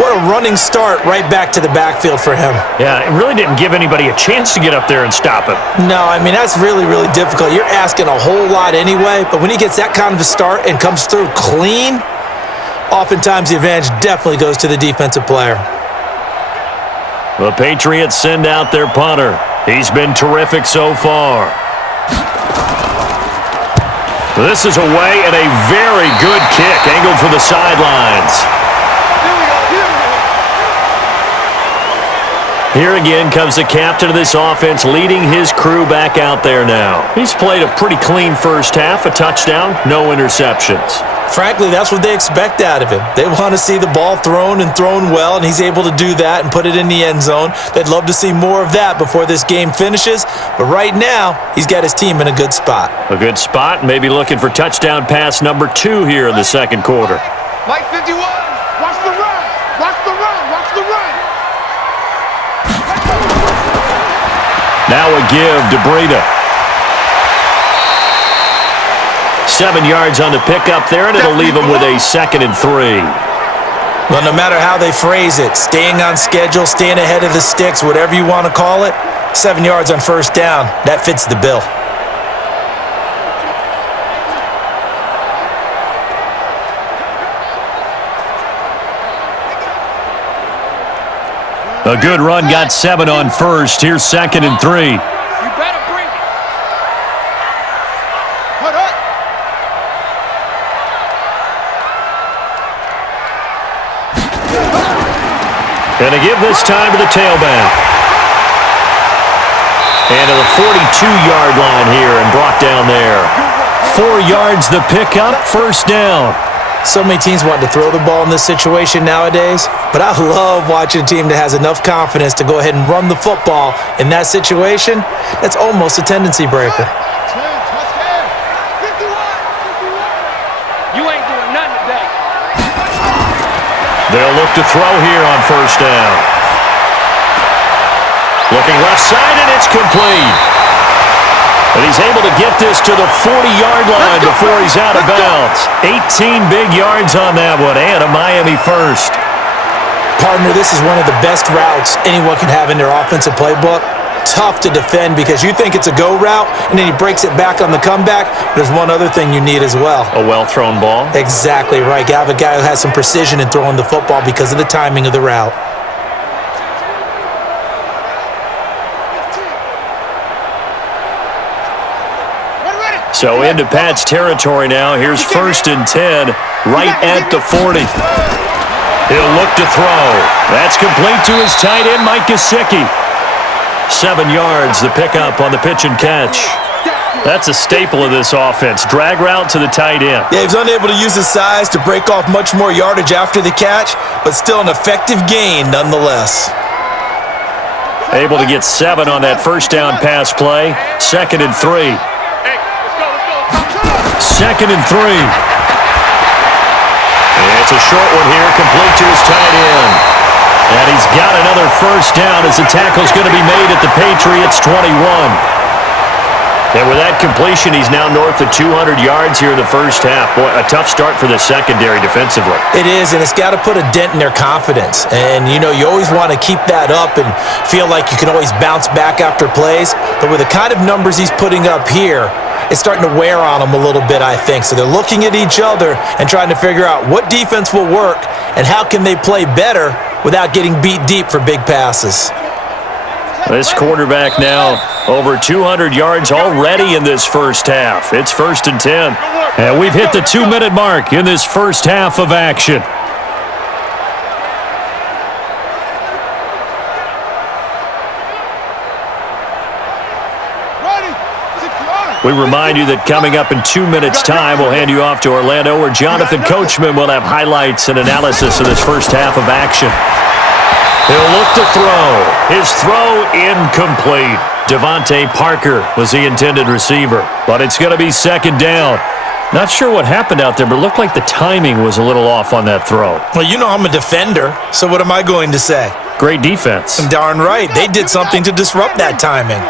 What a running start right back to the backfield for him. Yeah, it really didn't give anybody a chance to get up there and stop him. No, I mean, that's really, really difficult. You're asking a whole lot anyway, but when he gets that kind of a start and comes through clean, oftentimes the advantage definitely goes to the defensive player. The Patriots send out their punter. He's been terrific so far. This is away and a very good kick angled for the sidelines. Here again comes the captain of this offense leading his crew back out there now. He's played a pretty clean first half, a touchdown, no interceptions. Frankly, that's what they expect out of him. They want to see the ball thrown and thrown well, and he's able to do that and put it in the end zone. They'd love to see more of that before this game finishes, but right now, he's got his team in a good spot. A good spot, maybe looking for touchdown pass number 2 here in the second quarter. Mike 51, watch the run, watch the run, watch the run. Now a give to Breida. 7 yards on the pickup there, and it'll leave him with a 2nd and 3. Well, no matter how they phrase it, staying on schedule, staying ahead of the sticks, whatever you want to call it, 7 yards on first down, that fits the bill. A good run got 7 on first. Here's 2nd and 3. You better bring it. Put up. And a give this time to the tailback. And to the 42-yard line here and brought down there. 4 yards the pickup, first down. So many teams want to throw the ball in this situation nowadays, but I love watching a team that has enough confidence to go ahead and run the football in that situation. That's almost a tendency breaker. You ain't doing nothing today. They'll look to throw here on first down. Looking left side, and it's complete. And he's able to get this to the 40-yard line before he's out of bounds. 18 big yards on that one, and a Miami first. Partner, this is one of the best routes anyone can have in their offensive playbook. Tough to defend because you think it's a go route, and then he breaks it back on the comeback. There's one other thing you need as well. A well-thrown ball. Exactly right. You have a guy who has some precision in throwing the football because of the timing of the route. So into Pat's territory now. Here's 1st and 10, right at the 40. He'll look to throw. That's complete to his tight end, Mike Gesicki. 7 yards, the pickup on the pitch and catch. That's a staple of this offense. Drag route to the tight end. Yeah, he was unable to use his size to break off much more yardage after the catch, but still an effective gain nonetheless. Able to get 7 on that first down pass play. 2nd and 3. 2nd and 3. It's a short one here, complete to his tight end. And he's got another first down as the tackle's going to be made at the Patriots' 21. And with that completion, he's now north of 200 yards here in the first half. Boy, a tough start for the secondary defensively. It is, and it's got to put a dent in their confidence. And, you know, you always want to keep that up and feel like you can always bounce back after plays. But with the kind of numbers he's putting up here, it's starting to wear on them a little bit, I think. So they're looking at each other and trying to figure out what defense will work and how can they play better without getting beat deep for big passes. This quarterback now over 200 yards already in this first half. It's 1st and 10. And we've hit the 2-minute mark in this first half of action. We remind you that coming up in 2 minutes' time, we'll hand you off to Orlando, where Jonathan Coachman will have highlights and analysis of this first half of action. He'll look to throw. His throw incomplete. Devontae Parker was the intended receiver, but it's going to be 2nd down. Not sure what happened out there, but it looked like the timing was a little off on that throw. Well, you know I'm a defender, so what am I going to say? Great defense. Darn right. They did something to disrupt that timing.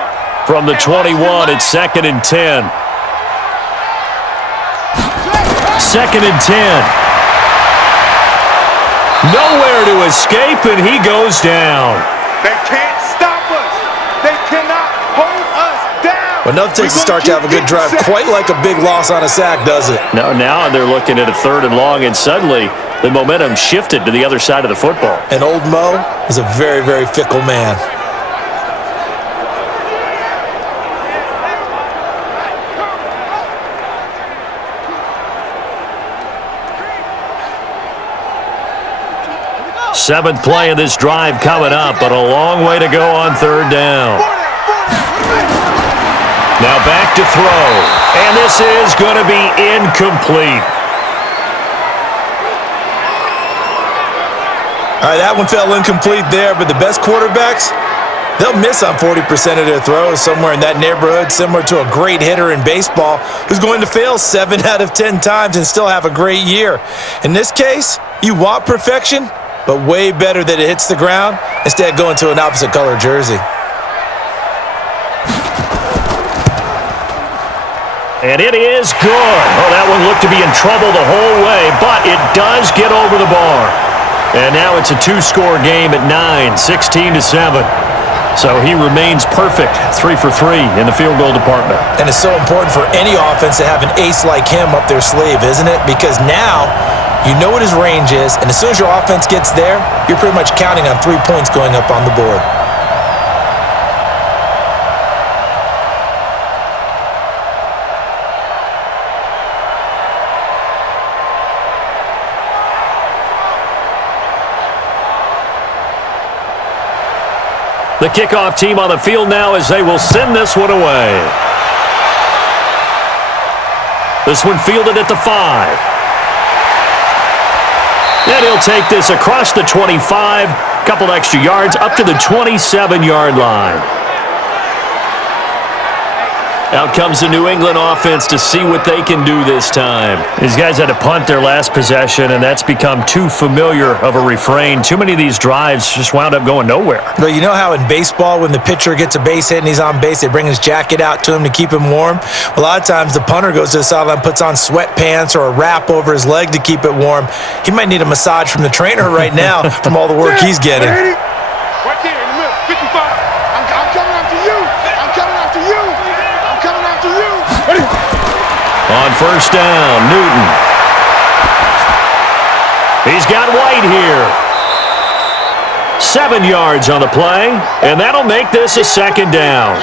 From the 21, it's 2nd and 10. 2nd and 10. Nowhere to escape, and he goes down. They can't stop us. They cannot hold us down. Well, nothing takes a start to have a good drive quite like a big loss on a sack, does it? No, now they're looking at a 3rd and long, and suddenly the momentum shifted to the other side of the football. And old Mo is a very, very fickle man. Seventh play of this drive coming up, but a long way to go on 3rd down. Now back to throw, and this is going to be incomplete. All right, that one fell incomplete there, but the best quarterbacks, they'll miss on 40% of their throws, somewhere in that neighborhood, similar to a great hitter in baseball who's going to fail 7 out of 10 times and still have a great year. In this case, you want perfection, but way better that it hits the ground instead of going to an opposite color jersey. And it is good. Oh, that one looked to be in trouble the whole way, but it does get over the bar. And now it's a 2-score game at 9, 16-7. So he remains perfect, 3 for 3 in the field goal department. And it's so important for any offense to have an ace like him up their sleeve, isn't it? Because now you know what his range is, and as soon as your offense gets there, you're pretty much counting on 3 points going up on the board. The kickoff team on the field now as they will send this one away. This one fielded at the 5. And he'll take this across the 25, couple extra yards, up to the 27-yard line. Out comes the New England offense to see what they can do this time. These guys had to punt their last possession, and that's become too familiar of a refrain. Too many of these drives just wound up going nowhere. But you know how in baseball, when the pitcher gets a base hit and he's on base, they bring his jacket out to him to keep him warm? A lot of times the punter goes to the sideline, puts on sweatpants or a wrap over his leg to keep it warm. He might need a massage from the trainer right now from all the work he's getting. Right there in the middle, 55. I'm coming after you. I'm coming after you. I'm coming after you. On 1st down, Newton. He's got White here. 7 yards on the play, and that'll make this a 2nd down.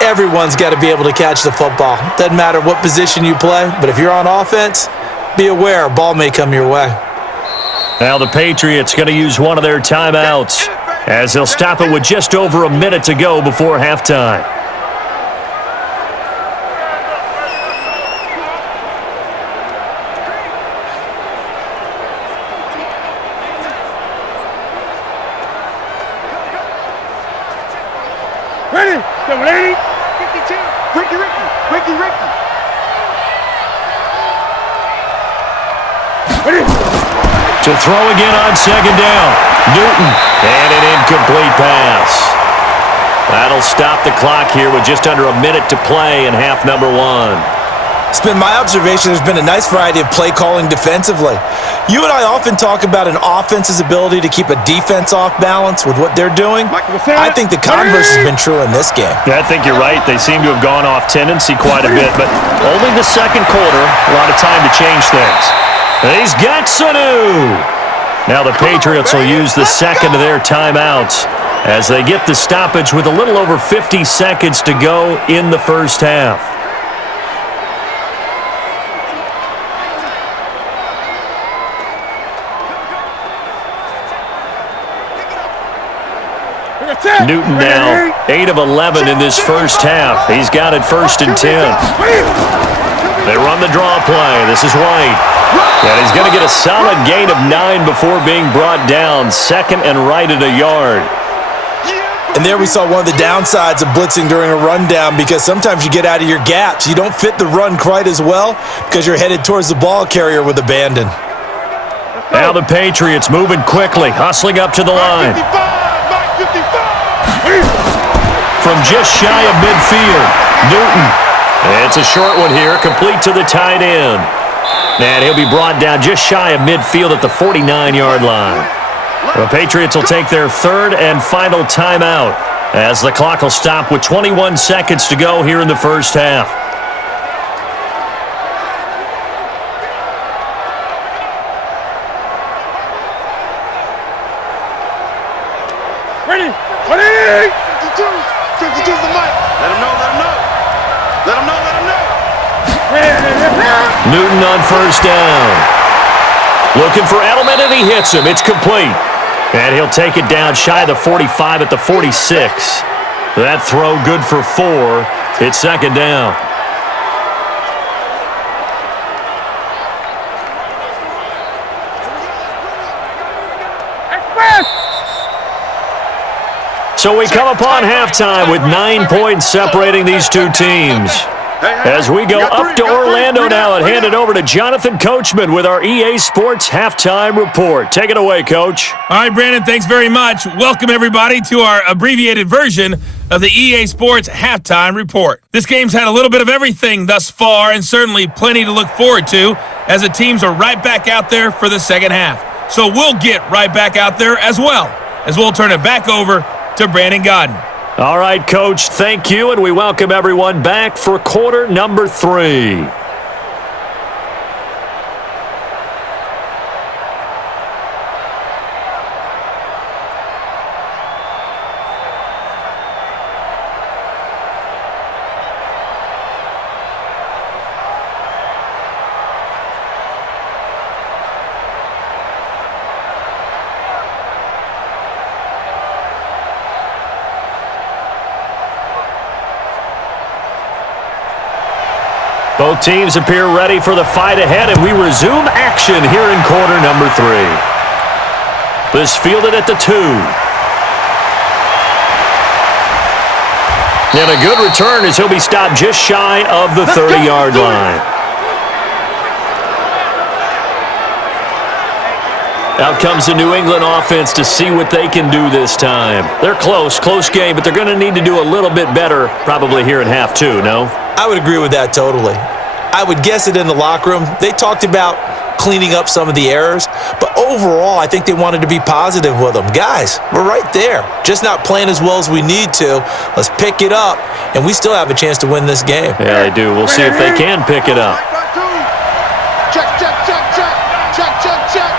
Everyone's got to be able to catch the football. Doesn't matter what position you play, but if you're on offense, be aware a ball may come your way. Now the Patriots going to use one of their timeouts as they'll stop it with just over a minute to go before halftime. Ready? Double 80. 52. Ricky. Ready? To throw again on 2nd down. Newton. And an incomplete pass. That'll stop the clock here with just under a minute to play in half number 1. It's been my observation there's been a nice variety of play calling defensively. You and I often talk about an offense's ability to keep a defense off balance with what they're doing. I think the converse has been true in this game. Yeah, I think you're right. They seem to have gone off tendency quite a bit, but only the 2nd quarter, a lot of time to change things. He's got Sanu. Now the Patriots will use the 2nd of their timeouts as they get the stoppage with a little over 50 seconds to go in the 1st half. Newton now 8 of 11 in this 1st half. He's got it 1st and 10. They run the draw play. This is White. And he's going to get a solid gain of 9 before being brought down. 2nd and right at a yard. And there we saw one of the downsides of blitzing during a rundown, because sometimes you get out of your gaps. You don't fit the run quite as well because you're headed towards the ball carrier with abandon. Now the Patriots moving quickly, hustling up to the line. From just shy of midfield, Newton. It's a short one here, complete to the tight end. And he'll be brought down just shy of midfield at the 49-yard line. The Patriots will take their third and final timeout as the clock will stop with 21 seconds to go here in the first half. Ready? Ready? 52. 52's the mic. Let him know, let him know. Let him know, let him know. Newton on first down. Looking for Edelman, and he hits him. It's complete. And he'll take it down shy of the 45 at the 46. That throw good for 4. It's second down. So we come upon halftime with 9 points separating these two teams. As we go up to Orlando now and hand it over to Jonathan Coachman with our EA Sports Halftime Report. Take it away, Coach. All right, Brandon, thanks very much. Welcome, everybody, to our abbreviated version of the EA Sports Halftime Report. This game's had a little bit of everything thus far and certainly plenty to look forward to as the teams are right back out there for the second half. So we'll get right back out there as well as we'll turn it back over to Brandon Godden. All right, Coach, thank you, and we welcome everyone back for quarter number 3. Both teams appear ready for the fight ahead, and we resume action here in quarter number 3. This fielded at the 2. And a good return as he'll be stopped just shy of the 30-yard line. Out comes the New England offense to see what they can do this time. They're close game, but they're going to need to do a little bit better probably here in half 2, no? I would agree with that totally. I would guess it in the locker room. They talked about cleaning up some of the errors, but overall, I think they wanted to be positive with them. Guys, we're right there. Just not playing as well as we need to. Let's pick it up, and we still have a chance to win this game. Yeah, they do. We'll see if they can pick it up. Check, check, check, check. Check, check, check.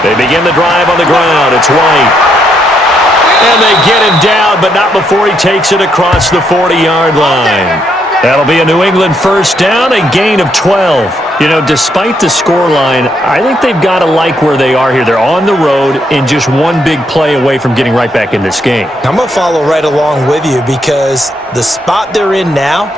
They begin the drive on the ground. It's White. And they get him down, but not before he takes it across the 40-yard line. That'll be a New England first down, a gain of 12. You know, despite the scoreline, I think they've got to like where they are here. They're on the road and just one big play away from getting right back in this game. I'm going to follow right along with you because the spot they're in now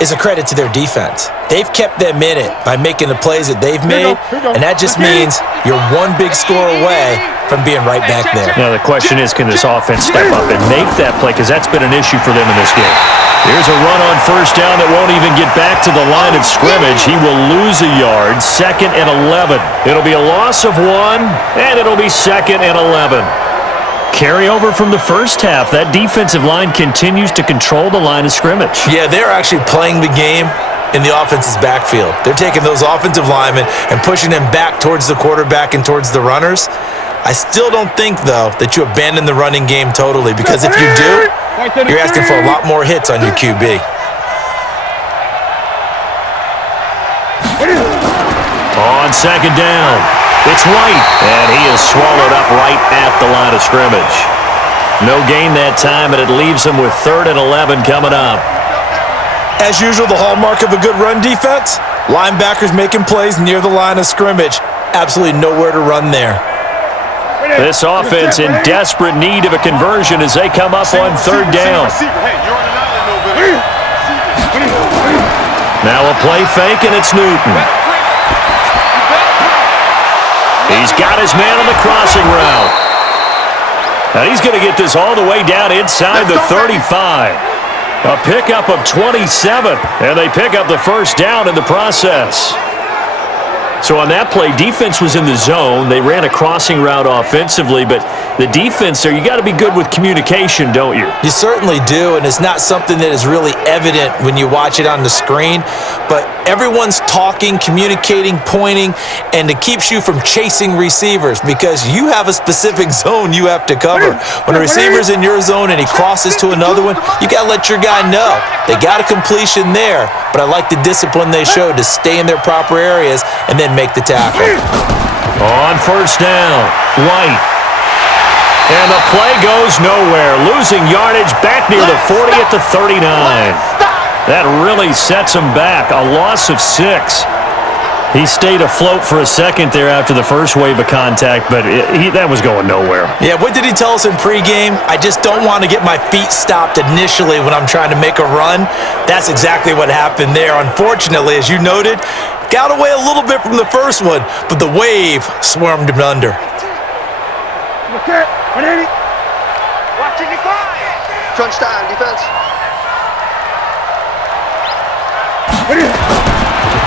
is a credit to their defense. They've kept them in it by making the plays that they've made, and that just means you're one big score away from being right back there. Now, the question is, can this offense step up and make that play? Because that's been an issue for them in this game. Here's a run on first down that won't even get back to the line of scrimmage. He will lose a yard, 2nd and 11. It'll be a loss of 1, and it'll be 2nd and 11. Carryover from the first half. That defensive line continues to control the line of scrimmage. Yeah, they're actually playing the game in the offense's backfield. They're taking those offensive linemen and pushing them back towards the quarterback and towards the runners. I still don't think, though, that you abandon the running game totally, because if you do, you're asking for a lot more hits on your QB. On second down, it's White, and he is swallowed up right at the line of scrimmage. No gain that time, and it leaves him with 3rd and 11 coming up. As usual, the hallmark of a good run defense, linebackers making plays near the line of scrimmage. Absolutely nowhere to run there. This offense in desperate need of a conversion as they come up on 3rd down. Now a play fake, and it's Newton. He's got his man on the crossing route. Now he's going to get this all the way down inside the 35. A pickup of 27, and they pick up the first down in the process. So on that play, defense was in the zone. They ran a crossing route offensively, but the defense there, you got to be good with communication, don't you? You certainly do, and it's not something that is really evident when you watch it on the screen, but everyone's talking, communicating, pointing, and it keeps you from chasing receivers because you have a specific zone you have to cover. When a receiver's in your zone and he crosses to another one, you got to let your guy know. They got a completion there, but I like the discipline they showed to stay in their proper areas and then make the tackle. On first down, White. And the play goes nowhere. Losing yardage back near the 40 at the 39. That really sets him back. A loss of 6. He stayed afloat for a second there after the first wave of contact, but that was going nowhere. Yeah, what did he tell us in pregame? I just don't want to get my feet stopped initially when I'm trying to make a run. That's exactly what happened there. Unfortunately, as you noted, got away a little bit from the first one, but the wave swarmed him under. Okay, watching the fire. Crunch time, defense.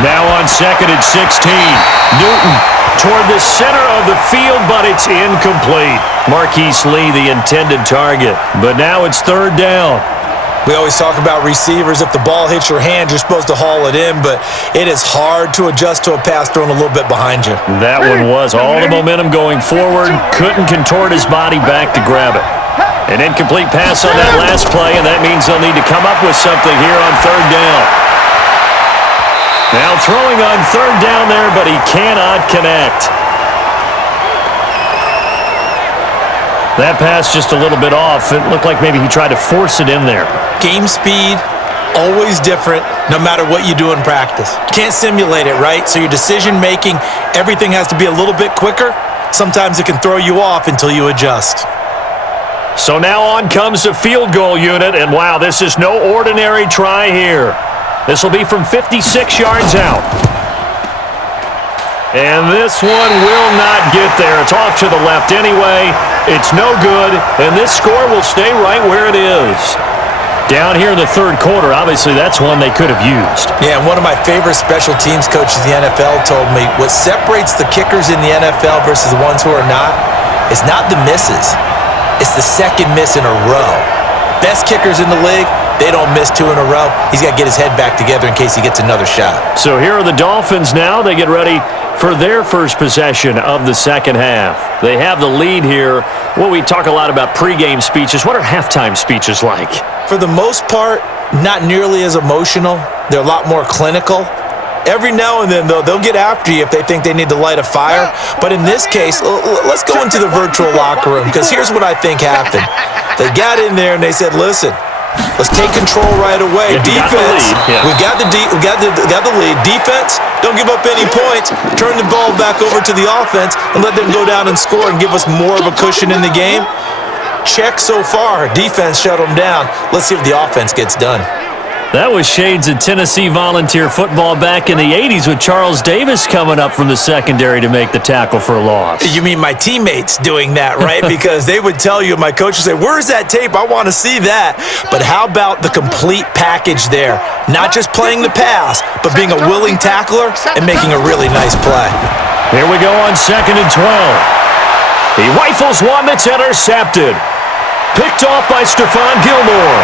Now on second and 16. Newton toward the center of the field, but it's incomplete. Marquise Lee, the intended target. But now it's third down. We always talk about receivers. If the ball hits your hand, you're supposed to haul it in, but it is hard to adjust to a pass thrown a little bit behind you. That one was all the momentum going forward. Couldn't contort his body back to grab it. An incomplete pass on that last play, and that means they'll need to come up with something here on third down. Now throwing on third down there, but he cannot connect. That pass just a little bit off. It looked like maybe he tried to force it in there. Game speed, always different, no matter what you do in practice. Can't simulate it, right? So your decision-making, everything has to be a little bit quicker. Sometimes it can throw you off until you adjust. So now on comes the field goal unit, and wow, this is no ordinary try here. This will be from 56 yards out. And this one will not get there. It's off to the left anyway. It's no good, and this score will stay right where it is. Down here in the third quarter, obviously that's one they could have used. Yeah, and one of my favorite special teams coaches in the NFL told me what separates the kickers in the NFL versus the ones who are not is not the misses. It's the second miss in a row. Best kickers in the league, they don't miss 2 in a row. He's got to get his head back together in case he gets another shot. So here are the Dolphins now. They get ready for their first possession of the second half. They have the lead here. Well, we talk a lot about pregame speeches. What are halftime speeches like? For the most part, not nearly as emotional. They're a lot more clinical. Every now and then, though, they'll get after you if they think they need to light a fire. But in this case, let's go into the virtual locker room, because here's what I think happened. They got in there and they said, listen, let's take control right away. Defense, we got the lead. Defense, don't give up any points. Turn the ball back over to the offense and let them go down and score and give us more of a cushion in the game. Check so far. Defense shut them down. Let's see if the offense gets done. That was shades of Tennessee volunteer football back in the 80s with Charles Davis coming up from the secondary to make the tackle for a loss. You mean my teammates doing that, right? Because they would tell you, my coach would say, where's that tape? I want to see that. But how about the complete package there? Not just playing the pass, but being a willing tackler and making a really nice play. Here we go on second and 12. He rifles one that's intercepted. Picked off by Stephon Gilmore.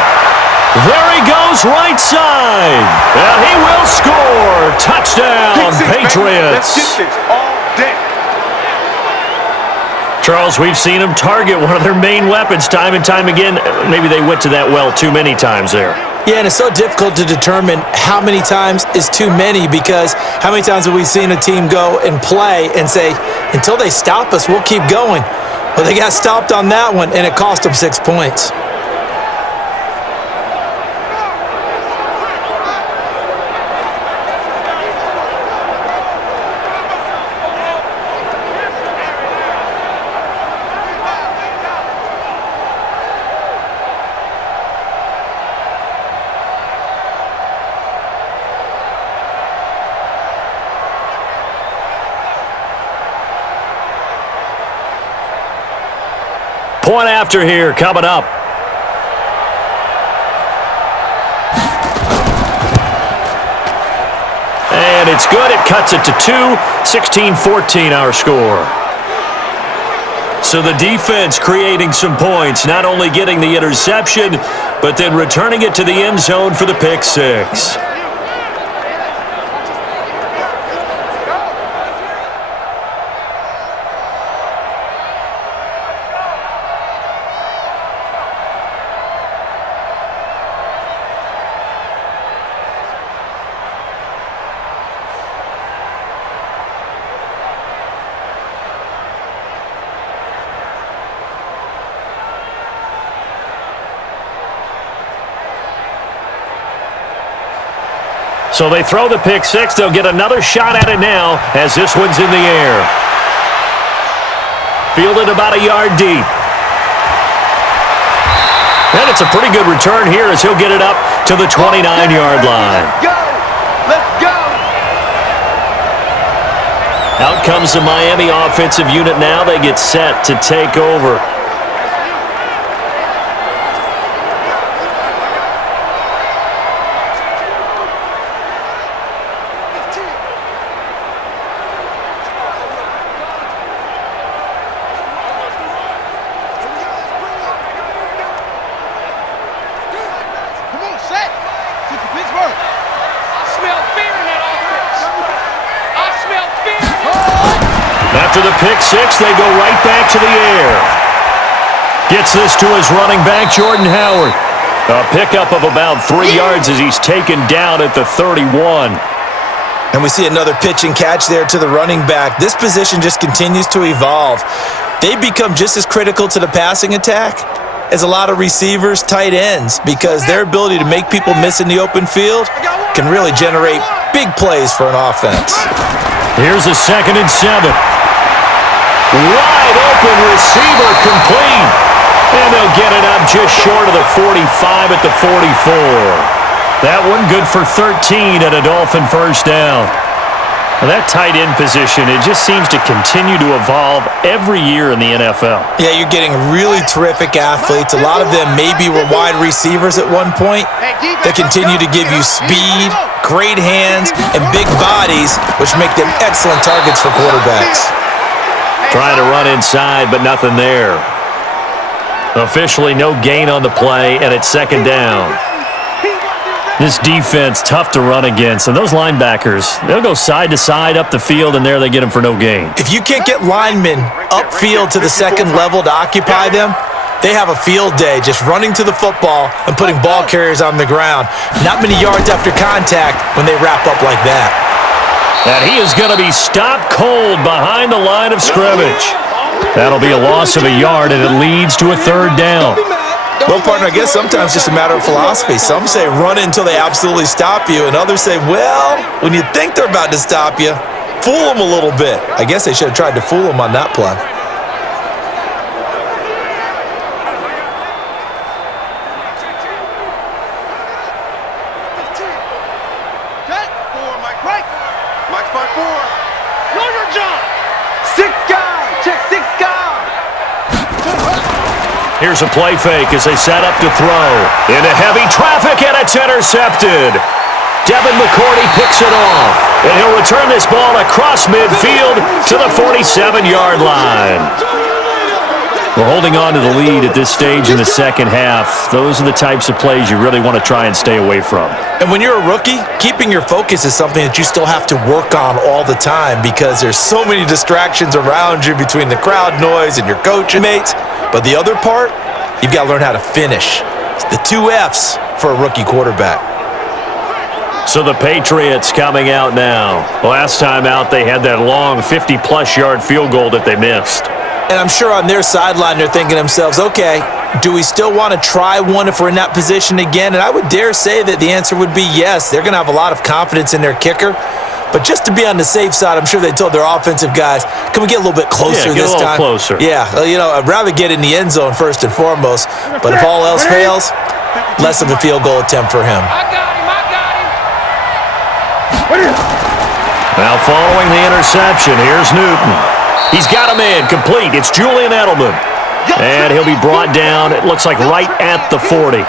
There he goes, right side. And he will score. Touchdown, Patriots. Let's get this all day. Charles, we've seen them target one of their main weapons time and time again. Maybe they went to that well too many times there. Yeah, and it's so difficult to determine how many times is too many, because how many times have we seen a team go and play and say, until they stop us, we'll keep going. Well, they got stopped on that one, and it cost them 6 points. Point after here coming up. And it's good. It cuts it to 2. 16-14 our score. So the defense creating some points, not only getting the interception, but then returning it to the end zone for the pick 6. So they throw the pick six. They'll get another shot at it now as this one's in the air. Fielded about a yard deep. And it's a pretty good return here as he'll get it up to the 29-yard line. Let's go! Let's go! Out comes the Miami offensive unit now. They get set to take over. After the pick six, they go right back to the air. Gets this to his running back, Jordan Howard. A pickup of about 3 yards as he's taken down at the 31. And we see another pitch and catch there to the running back. This position just continues to evolve. They become just as critical to the passing attack as a lot of receivers, tight ends, because their ability to make people miss in the open field can really generate big plays for an offense. Here's a 2nd and 7. Wide open receiver complete. And they'll get it up just short of the 45 at the 44. That one good for 13 at a Dolphin first down. Well, that tight end position, it just seems to continue to evolve every year in the NFL. Yeah, you're getting really terrific athletes. A lot of them maybe were wide receivers at one point that continue to give you speed, great hands, and big bodies, which make them excellent targets for quarterbacks. Trying to run inside, but nothing there. Officially no gain on the play, and it's 2nd down. This defense, tough to run against, and those linebackers, they'll go side to side up the field, and there they get them for no gain. If you can't get linemen upfield to the 2nd level to occupy them, they have a field day just running to the football and putting ball carriers on the ground. Not many yards after contact when they wrap up like that. And he is going to be stopped cold behind the line of scrimmage. That'll be a loss of a yard, and it leads to a 3rd down. Well, partner, I guess sometimes it's just a matter of philosophy. Some say run until they absolutely stop you, and others say, well, when you think they're about to stop you, fool them a little bit. I guess they should have tried to fool them on that play. Here's a play fake as they set up to throw. Into heavy traffic, and it's intercepted. Devin McCourty picks it off. And he'll return this ball across midfield to the 47-yard line. We're holding on to the lead at this stage in the second half. Those are the types of plays you really want to try and stay away from. And when you're a rookie, keeping your focus is something that you still have to work on all the time because there's so many distractions around you between the crowd noise and your coach and mates. But the other part, you've got to learn how to finish. It's the 2 F's for a rookie quarterback. So the Patriots coming out now. Last time out, they had that long 50-plus yard field goal that they missed. And I'm sure on their sideline, they're thinking to themselves, okay, do we still want to try one if we're in that position again? And I would dare say that the answer would be yes. They're going to have a lot of confidence in their kicker. But just to be on the safe side, I'm sure they told their offensive guys, can we get a little bit closer this time? Closer. Yeah, you know, I'd rather get in the end zone first and foremost. But if all else fails, less of a field goal attempt for him. I got him. Now following the interception, here's Newton. He's got a man complete. It's Julian Edelman. And he'll be brought down, it looks like right at the 40.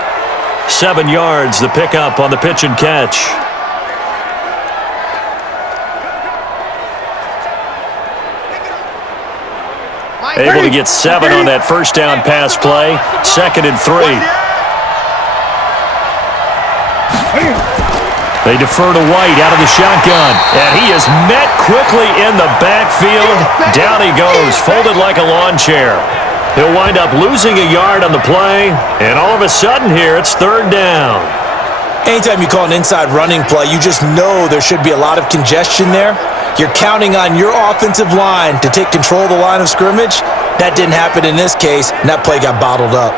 7 yards, the pickup on the pitch and catch. Able to get 7 on that first down pass play. 2nd and 3. They defer to White out of the shotgun. And he is met quickly in the backfield. Down he goes, folded like a lawn chair. He'll wind up losing a yard on the play. And all of a sudden here, it's 3rd down. Anytime you call an inside running play, you just know there should be a lot of congestion there. You're counting on your offensive line to take control of the line of scrimmage. That didn't happen in this case, and that play got bottled up.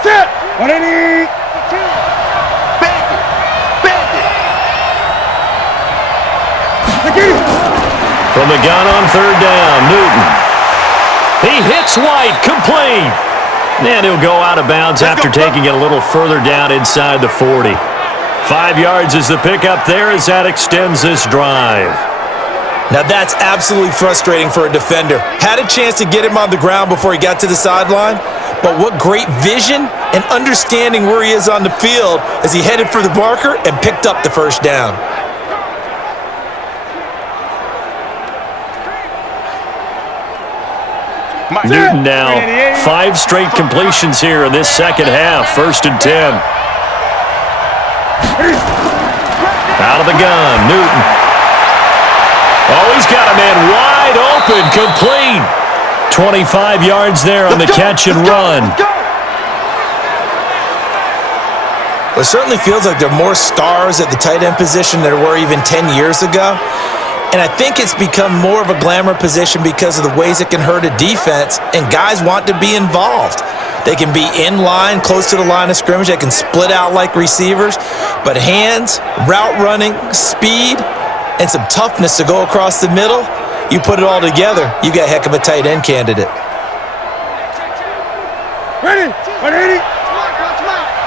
Set. 180. Bend it. Bend it. From the gun on third down, Newton. He hits White, complete. And he'll go out of bounds after taking it a little further down inside the 40. 5 yards is the pickup there as that extends this drive. Now that's absolutely frustrating for a defender. Had a chance to get him on the ground before he got to the sideline, but what great vision and understanding where he is on the field as he headed for the marker and picked up the first down. Newton now 5 straight completions here in this second half. 1st and 10. Out of the gun, Newton. Oh, he's got a man wide open, complete. 25 yards there on the catch and run. Well, it certainly feels like there are more stars at the tight end position than there were even 10 years ago. And I think it's become more of a glamour position because of the ways it can hurt a defense, and guys want to be involved. They can be in line, close to the line of scrimmage. They can split out like receivers. But hands, route running, speed, and some toughness to go across the middle, you put it all together, you got a heck of a tight end candidate. Ready. 180.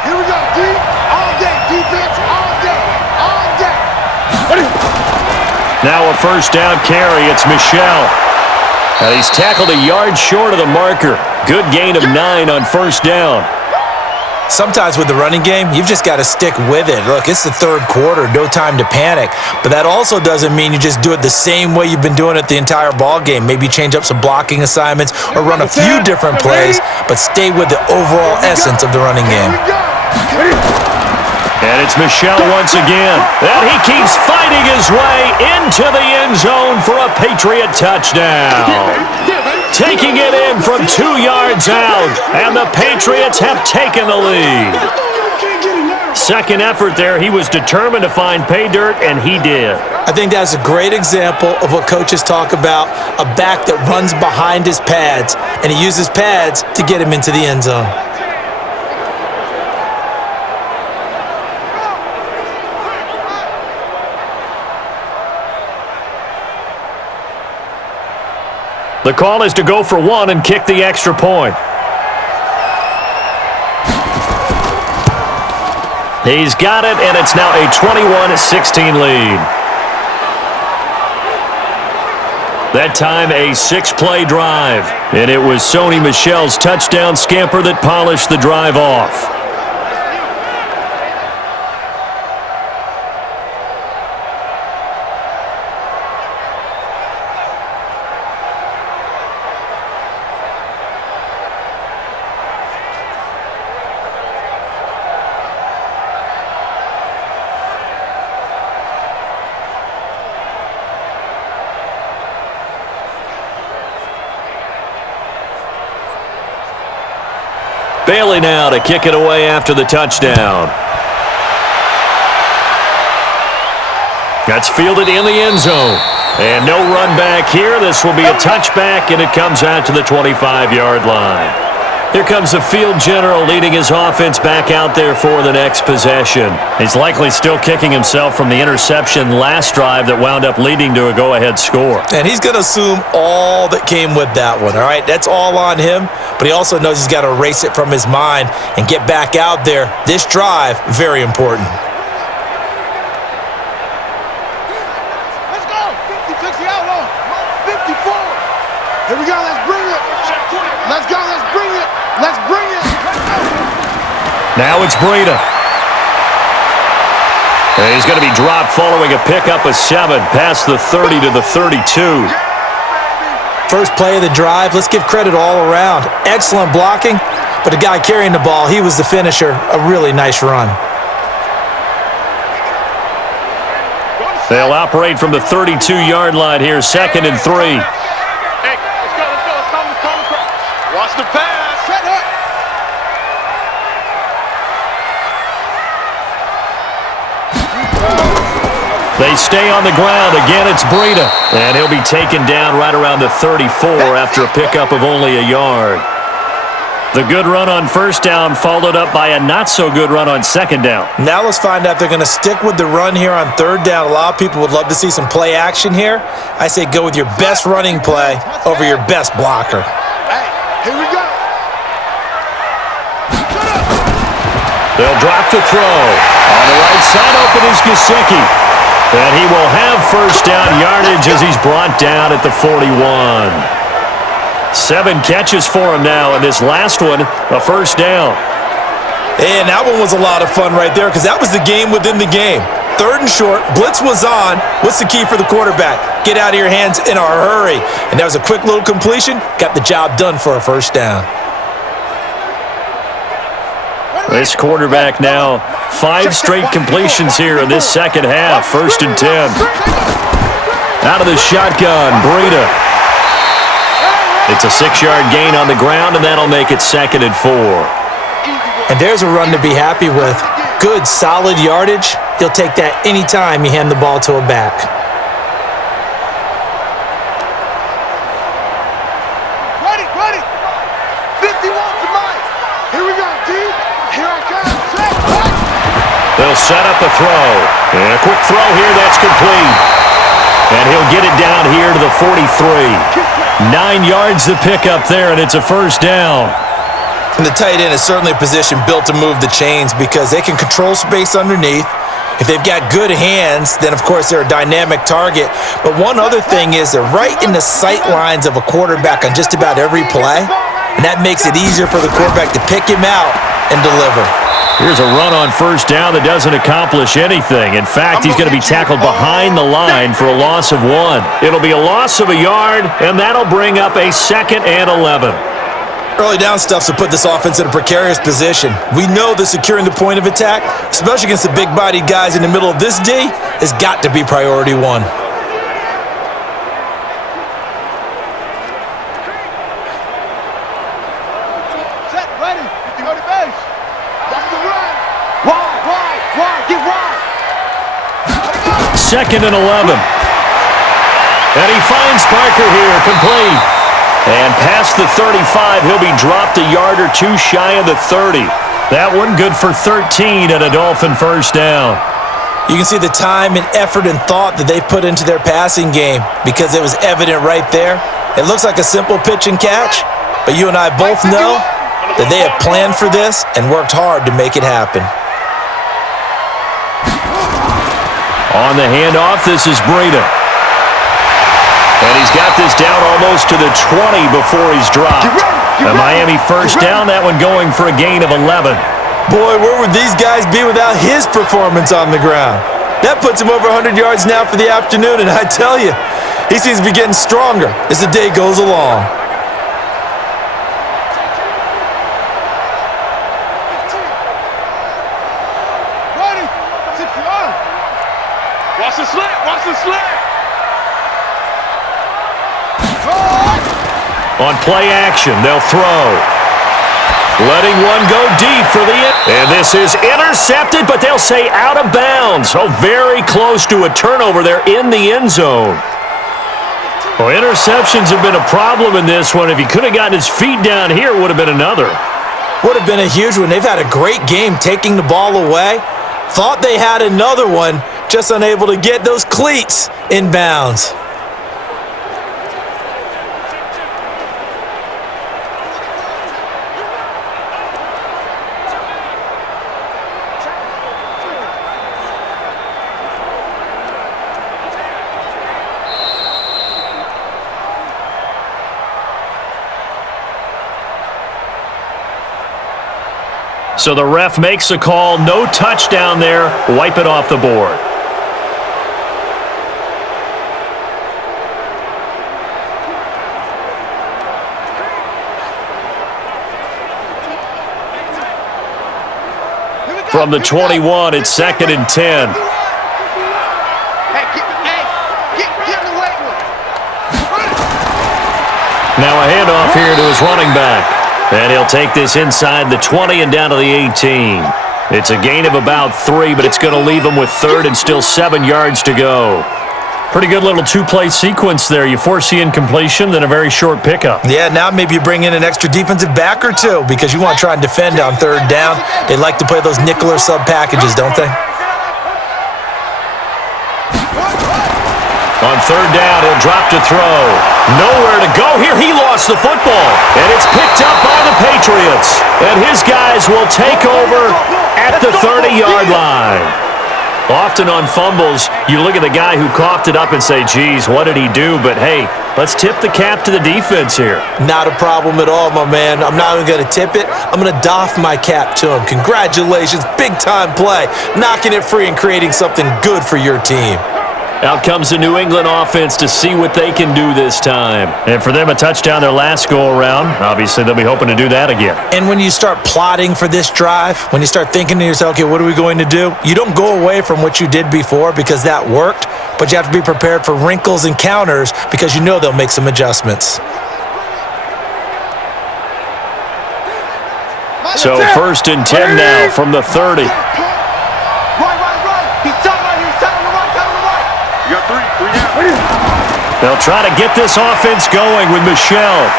Here we go. Deep. All day. Defense. All day. All day. Ready. Now a first down carry. It's Michel. And he's tackled a yard short of the marker. Good gain of 9 on first down. Sometimes with the running game, you've just got to stick with it. Look, it's the third quarter, no time to panic. But that also doesn't mean you just do it the same way you've been doing it the entire ball game. Maybe change up some blocking assignments or run a few different plays, but stay with the overall essence of the running game. And it's Michel once again. And he keeps fighting his way into the end zone for a Patriot touchdown. Taking it in from 2 yards out, and the Patriots have taken the lead. Second effort there, he was determined to find pay dirt, and he did. I think that's a great example of what coaches talk about, a back that runs behind his pads, and he uses pads to get him into the end zone. The call is to go for 1 and kick the extra point. He's got it, and it's now a 21-16 lead. That time a 6-play drive, and it was Sony Michel's touchdown scamper that polished the drive off. Bailey now to kick it away after the touchdown. That's fielded in the end zone. And no run back here. This will be a touchback, and it comes out to the 25-yard line. Here comes the field general leading his offense back out there for the next possession. He's likely still kicking himself from the interception last drive that wound up leading to a go-ahead score. And he's going to assume all that came with that one, all right? That's all on him, but he also knows he's got to erase it from his mind and get back out there. This drive, very important. Let's go. 56 the outlaw. 54. Here we go. Let's bring it. Let's go. Let's bring it. Let's bring it. Now it's Breida. And he's going to be dropped following a pickup of 7 past the 30 to the 32. First play of the drive, let's give credit all around. Excellent blocking, but the guy carrying the ball, he was the finisher. A really nice run. They'll operate from the 32-yard line here, 2nd and 3. Hey, let's go. Watch the pass. Set up. They stay on the ground. Again, it's Breida. And he'll be taken down right around the 34 after a pickup of only a yard. The good run on first down followed up by a not-so-good run on second down. Now let's find out if they're going to stick with the run here on third down. A lot of people would love to see some play action here. I say go with your best running play over your best blocker. Hey, here we go. They'll drop to throw. On the right side open is Gesicki. And he will have first down yardage as he's brought down at the 41. 7 catches for him now, and this last one, a first down. And that one was a lot of fun right there because that was the game within the game. Third and short, blitz was on. What's the key for the quarterback? Get out of your hands in a hurry. And that was a quick little completion. Got the job done for a first down. This quarterback now, 5 straight completions here in this second half. First and 10. Out of the shotgun, Breida. It's a 6-yard gain on the ground, and that'll make it 2nd and 4. And there's a run to be happy with. Good, solid yardage. You'll take that anytime you hand the ball to a back. Ready. 51 to Mike. Here we go, D. Here I come. Set. They'll set up a throw. And a quick throw here, that's complete. And he'll get it down here to the 43. 9 yards to pick up there, and it's a first down. And the tight end is certainly a position built to move the chains because they can control space underneath. If they've got good hands, then, of course, they're a dynamic target. But one other thing is they're right in the sight lines of a quarterback on just about every play, and that makes it easier for the quarterback to pick him out and deliver. Here's a run on first down that doesn't accomplish anything. In fact, he's going to be tackled behind the line for a loss of 1. It'll be a loss of a yard, and that'll bring up a 2nd and 11. Early down stuff will put this offense in a precarious position. We know that securing the point of attack, especially against the big-bodied guys in the middle of this D, has got to be priority 1. Set. Ready. Go to base. Watch the run. Wide. Get wide. 2nd and 11. And he finds Parker here, complete. And past the 35, he'll be dropped a yard or 2 shy of the 30. That one good for 13 and a Dolphin first down. You can see the time and effort and thought that they put into their passing game because it was evident right there. It looks like a simple pitch and catch, but you and I both know that they have planned for this and worked hard to make it happen. On the handoff, this is Breida. And he's got this down almost to the 20 before he's dropped. A Miami first down, that one going for a gain of 11. Boy, where would these guys be without his performance on the ground? That puts him over 100 yards now for the afternoon, and I tell you, he seems to be getting stronger as the day goes along. Ready. 60-yard. Watch the slant. On play action, they'll throw. Letting one go deep for the end. And this is intercepted, but they'll say out of bounds. Oh, very close to a turnover there in the end zone. Well, interceptions have been a problem in this one. If he could have gotten his feet down here, would have been another. Would have been a huge one. They've had a great game taking the ball away. Thought they had another one, just unable to get those cleats in bounds. So the ref makes a call, no touchdown there, wipe it off the board. From the 21, it's 2nd and 10. Now a handoff here to his running back. And he'll take this inside the 20 and down to the 18. It's a gain of about 3, but it's going to leave him with 3rd and still 7 yards to go. Pretty good little two-play sequence there. You force the incompletion, then a very short pickup. Yeah, now maybe you bring in an extra defensive back or two because you want to try and defend on third down. They like to play those nickel or sub packages, don't they? On third down, he'll drop to throw. Nowhere to go here. He lost the football, and it's picked up by the Patriots. And his guys will take over at the 30-yard line. Often on fumbles, you look at the guy who coughed it up and say, geez, what did he do? But, hey, let's tip the cap to the defense here. Not a problem at all, my man. I'm not even going to tip it. I'm going to doff my cap to him. Congratulations. Big-time play. Knocking it free and creating something good for your team. Out comes the New England offense to see what they can do this time. And for them, a touchdown their last go-around. Obviously, they'll be hoping to do that again. And when you start plotting for this drive, when you start thinking to yourself, okay, what are we going to do? You don't go away from what you did before because that worked, but you have to be prepared for wrinkles and counters because you know they'll make some adjustments. So 1st and 10 now from the 30. They'll try to get this offense going with Michelle.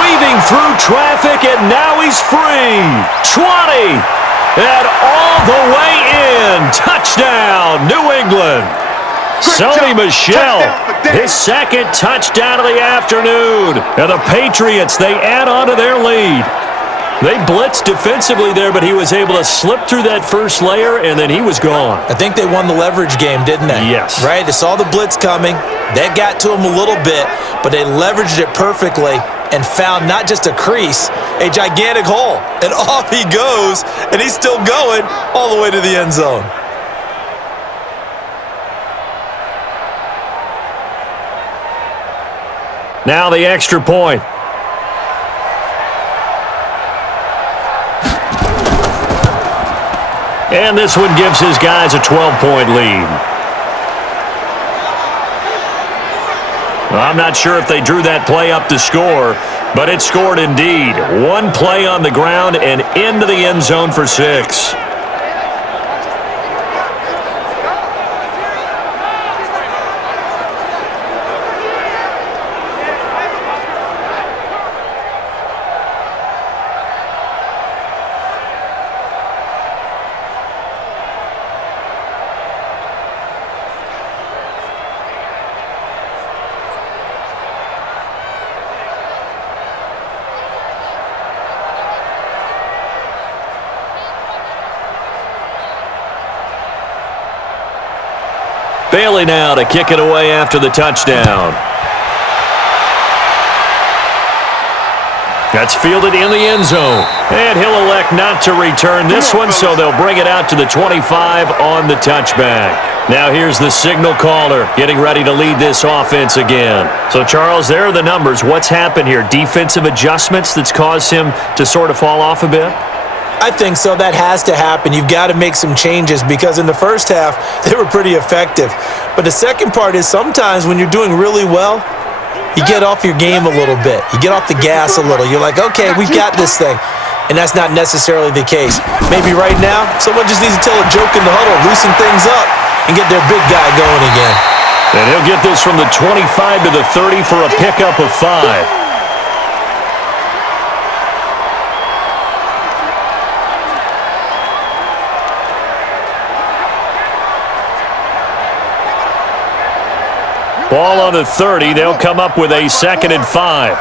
Weaving through traffic, and now he's free. 20, and all the way in. Touchdown, New England. Sony Michel, his second touchdown of the afternoon. And the Patriots, they add on to their lead. They blitzed defensively there, but he was able to slip through that first layer, and then he was gone. I think they won the leverage game, didn't they? Yes. Right? They saw the blitz coming. That got to him a little bit, but they leveraged it perfectly and found not just a crease, a gigantic hole. And off he goes, and he's still going all the way to the end zone. Now the extra point. And this one gives his guys a 12-point lead. I'm not sure if they drew that play up to score, but it scored indeed. One play on the ground and into the end zone for 6. Bailey now to kick it away after the touchdown. That's fielded in the end zone. And he'll elect not to return this one, so they'll bring it out to the 25 on the touchback. Now here's the signal caller getting ready to lead this offense again. So, Charles, there are the numbers. What's happened here? Defensive adjustments that's caused him to sort of fall off a bit? I think so. That has to happen. You've got to make some changes because in the first half, they were pretty effective. But the second part is sometimes when you're doing really well, you get off your game a little bit. You get off the gas a little. You're like, okay, we've got this thing. And that's not necessarily the case. Maybe right now, someone just needs to tell a joke in the huddle, loosen things up, and get their big guy going again. And he'll get this from the 25 to the 30 for a pickup of 5. Ball on the 30. They'll come up with a 2nd and 5.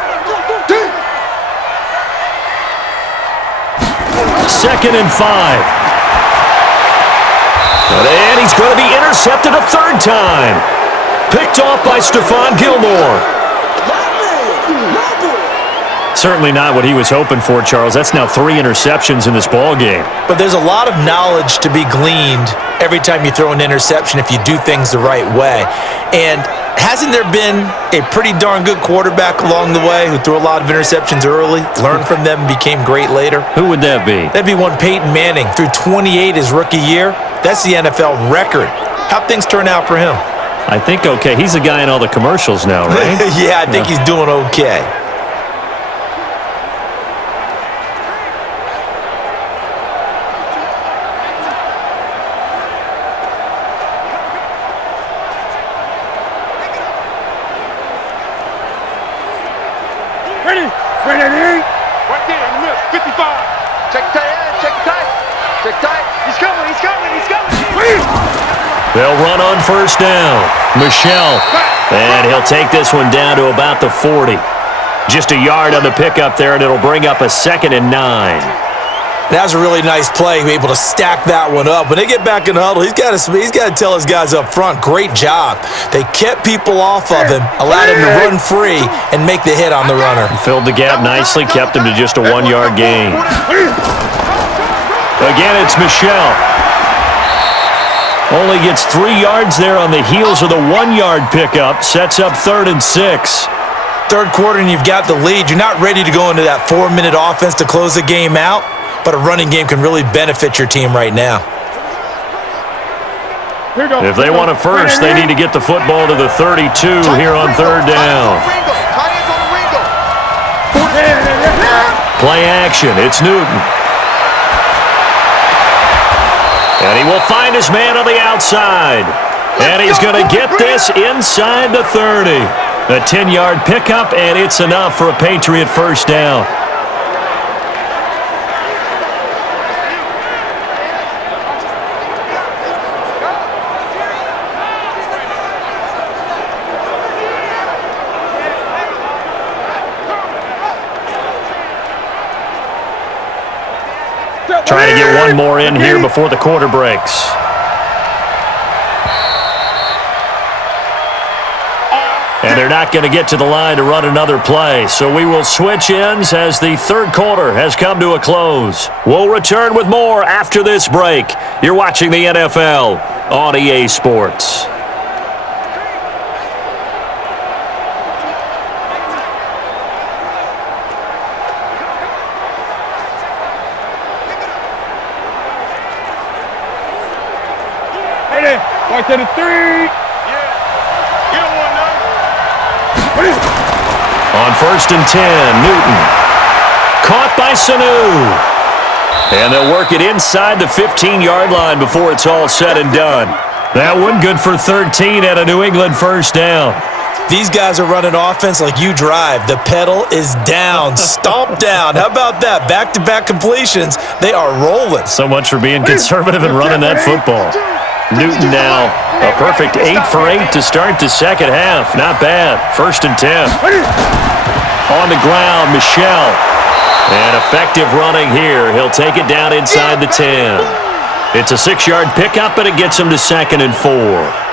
2nd and 5. And he's going to be intercepted a 3rd time. Picked off by Stephon Gilmore. Certainly not what he was hoping for, Charles. That's now 3 interceptions in this ball game. But there's a lot of knowledge to be gleaned every time you throw an interception if you do things the right way. And hasn't there been a pretty darn good quarterback along the way who threw a lot of interceptions early, learned from them, and became great later? Who would that be? That'd be one Peyton Manning. Threw 28 his rookie year. That's the NFL record. How'd things turn out for him? I think okay. He's the guy in all the commercials now, right? Yeah, I think he's doing okay. Ready? Right there in the middle. 55. Check tight, check tight. Check tight. He's coming, he's coming, he's coming. They'll run on first down. Michelle. And he'll take this one down to about the 40. Just a yard on the pickup there, and it'll bring up a 2nd and 9. That was a really nice play, able to stack that one up. When they get back in the huddle, he's got to tell his guys up front, great job. They kept people off of him, allowed him to run free, and make the hit on the runner. Filled the gap nicely, kept him to just a 1-yard gain. Again, it's Michelle. Only gets 3 yards there on the heels of the 1-yard pickup. Sets up 3rd and 6. Third quarter, and you've got the lead. You're not ready to go into that 4-minute offense to close the game out. But a running game can really benefit your team right now. If they want a first, they need to get the football to the 32 here on 3rd down. Play action. It's Newton. And he will find his man on the outside. And he's going to get this inside the 30. A 10-yard pickup, and it's enough for a Patriot first down. Trying to get one more in here before the quarter breaks. And they're not going to get to the line to run another play. So we will switch ends as the third quarter has come to a close. We'll return with more after this break. You're watching the NFL on EA Sports. Right to the 3. Yeah. You don't want none. On 1st and 10, Newton. Caught by Sanu. And they'll work it inside the 15-yard line before it's all said and done. That one good for 13 at a New England first down. These guys are running offense like you drive. The pedal is down, stomp down. How about that? Back-to-back completions. They are rolling. So much for being conservative and running that football. Newton now, a perfect 8 for 8 to start the second half. Not bad. 1st and 10. On the ground, Michelle. And effective running here. He'll take it down inside the 10. It's a 6-yard pickup, and it gets him to 2nd and 4.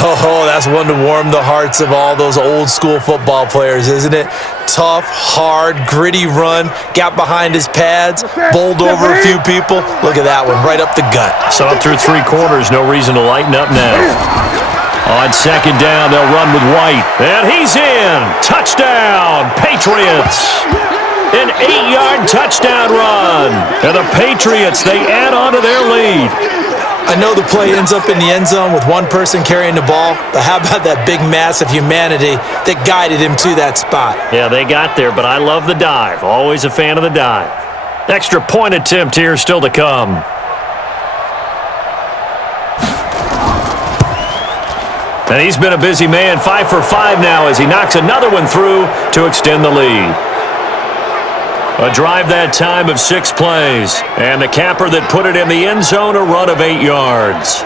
Oh, that's one to warm the hearts of all those old-school football players, isn't it? Tough, hard, gritty run, got behind his pads, bowled over a few people. Look at that one, right up the gut. Saw it through 3 quarters, no reason to lighten up now. On 2nd down, they'll run with White. And he's in! Touchdown, Patriots! An 8-yard touchdown run. And the Patriots, they add on to their lead. I know the play ends up in the end zone with one person carrying the ball, but how about that big mass of humanity that guided him to that spot? Yeah, they got there, but I love the dive. Always a fan of the dive. Extra point attempt here still to come. And he's been a busy man, 5 for 5 now as he knocks another one through to extend the lead. A drive that time of 6 plays. And the capper that put it in the end zone, a run of 8 yards.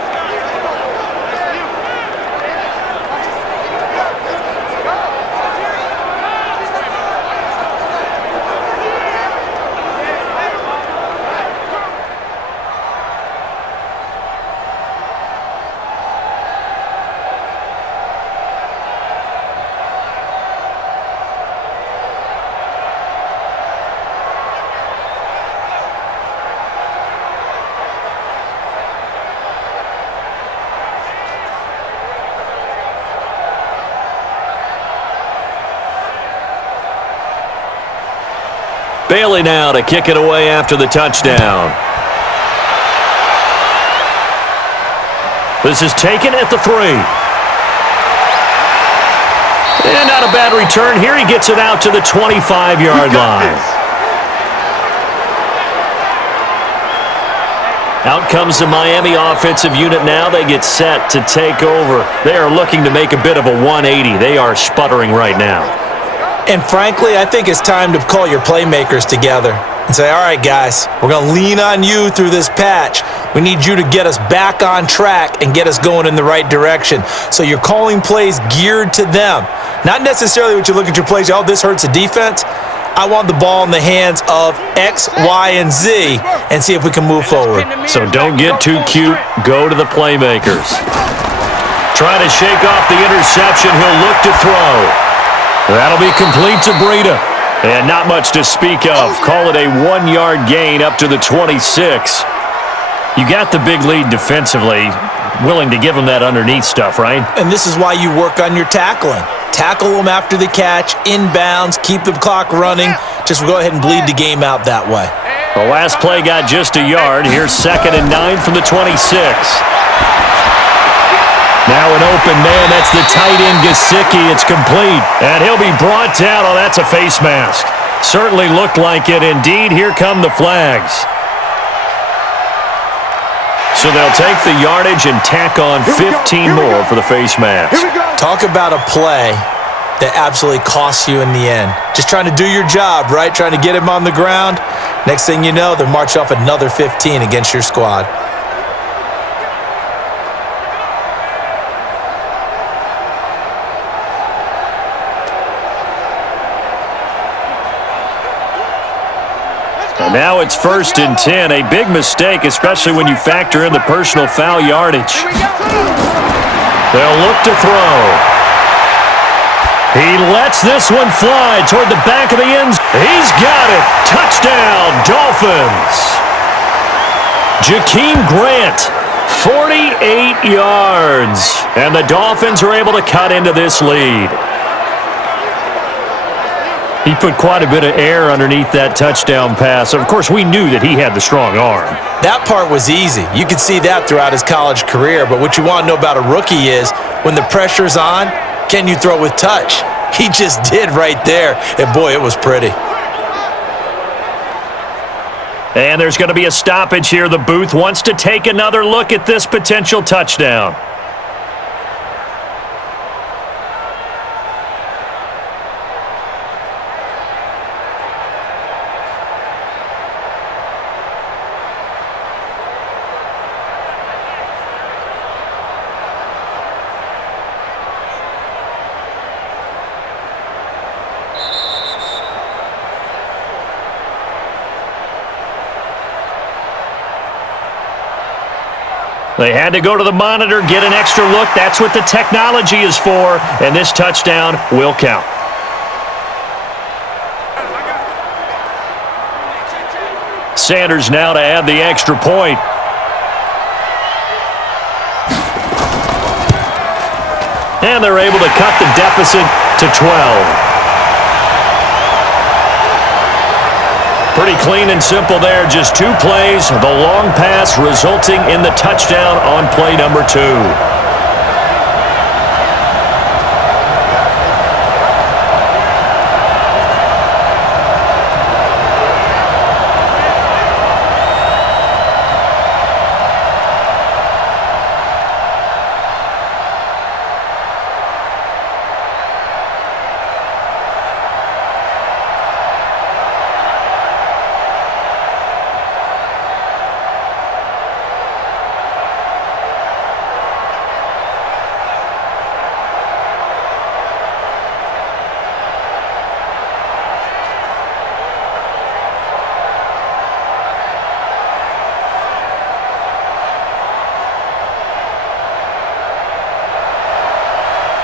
Bailey now to kick it away after the touchdown. This is taken at the 3. And not a bad return here. He gets it out to the 25-yard line. Out comes the Miami offensive unit now. They get set to take over. They are looking to make a bit of a 180. They are sputtering right now. And frankly, I think it's time to call your playmakers together and say, all right, guys, we're going to lean on you through this patch. We need you to get us back on track and get us going in the right direction. So you're calling plays geared to them. Not necessarily what you look at your plays, oh, this hurts the defense. I want the ball in the hands of X, Y, and Z and see if we can move forward. So don't get too cute. Go to the playmakers. Trying to shake off the interception. He'll look to throw. That'll be complete to Breida. And not much to speak of. Call it a 1-yard gain up to the 26. You got the big lead defensively. Willing to give them that underneath stuff, right? And this is why you work on your tackling. Tackle them after the catch, inbounds, keep the clock running. Just go ahead and bleed the game out that way. The last play got just a yard. Here's 2nd and 9 from the 26. Now an open man. That's the tight end, Gesicki. It's complete. And he'll be brought down. Oh, that's a face mask. Certainly looked like it. Indeed, here come the flags. So they'll take the yardage and tack on 15 more for the face mask. Talk about a play that absolutely costs you in the end. Just trying to do your job, right? Trying to get him on the ground. Next thing you know, they'll march off another 15 against your squad. And now it's 1st and 10. A big mistake, especially when you factor in the personal foul yardage. They'll look to throw. He lets this one fly toward the back of the end zone. He's got it. Touchdown, Dolphins. Jakeem Grant, 48 yards. And the Dolphins are able to cut into this lead. He put quite a bit of air underneath that touchdown pass. Of course, we knew that he had the strong arm. That part was easy. You could see that throughout his college career. But what you want to know about a rookie is when the pressure's on, can you throw with touch? He just did right there. And boy, it was pretty. And there's going to be a stoppage here. The booth wants to take another look at this potential touchdown. They had to go to the monitor, get an extra look. That's what the technology is for, and this touchdown will count. Sanders now to add the extra point. And they're able to cut the deficit to 12. Pretty clean and simple there. Just 2 plays. The long pass resulting in the touchdown on play number 2.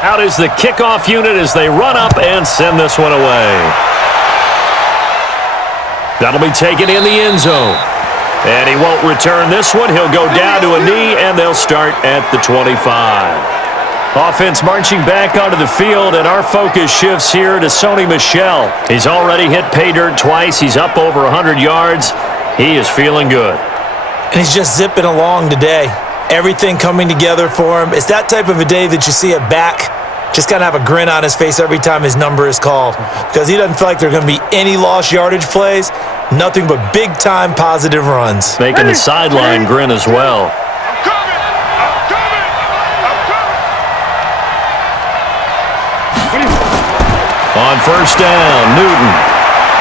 Out is the kickoff unit as they run up and send this one away. That'll be taken in the end zone. And he won't return this one. He'll go down to a knee, and they'll start at the 25. Offense marching back onto the field, and our focus shifts here to Sony Michel. He's already hit pay dirt twice. He's up over 100 yards. He is feeling good. And he's just zipping along today. Everything coming together for him. It's that type of a day that you see a back just kind of have a grin on his face every time his number is called, because he doesn't feel like there are going to be any lost yardage plays, nothing but big-time positive runs. Making the sideline grin as well. On On first down, Newton.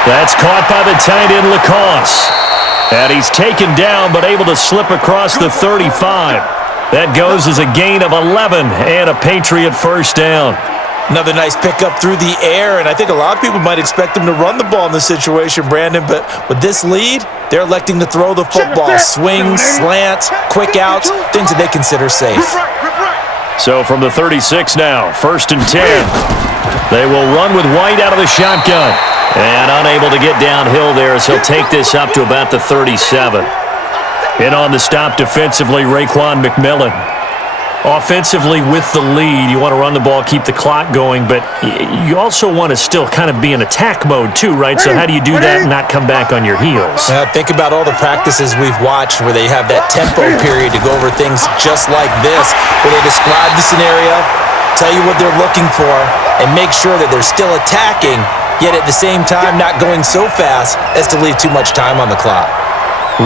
That's caught by the tight end, Lacoste. And he's taken down but able to slip across the 35. That goes as a gain of 11 and a Patriot first down. Another nice pickup through the air, and I think a lot of people might expect them to run the ball in this situation, Brandon, but with this lead, they're electing to throw the football. Swings, slants, quick outs, things that they consider safe. So from the 36 now, 1st and 10. They will run with White out of the shotgun. And unable to get downhill there as he'll take this up to about the 37. In on the stop defensively, Raekwon McMillan. Offensively with the lead, you want to run the ball, keep the clock going, but you also want to still kind of be in attack mode too, right? So how do you do that and not come back on your heels? Think about all the practices we've watched where they have that tempo period to go over things just like this, where they describe the scenario, tell you what they're looking for, and make sure that they're still attacking, yet at the same time not going so fast as to leave too much time on the clock.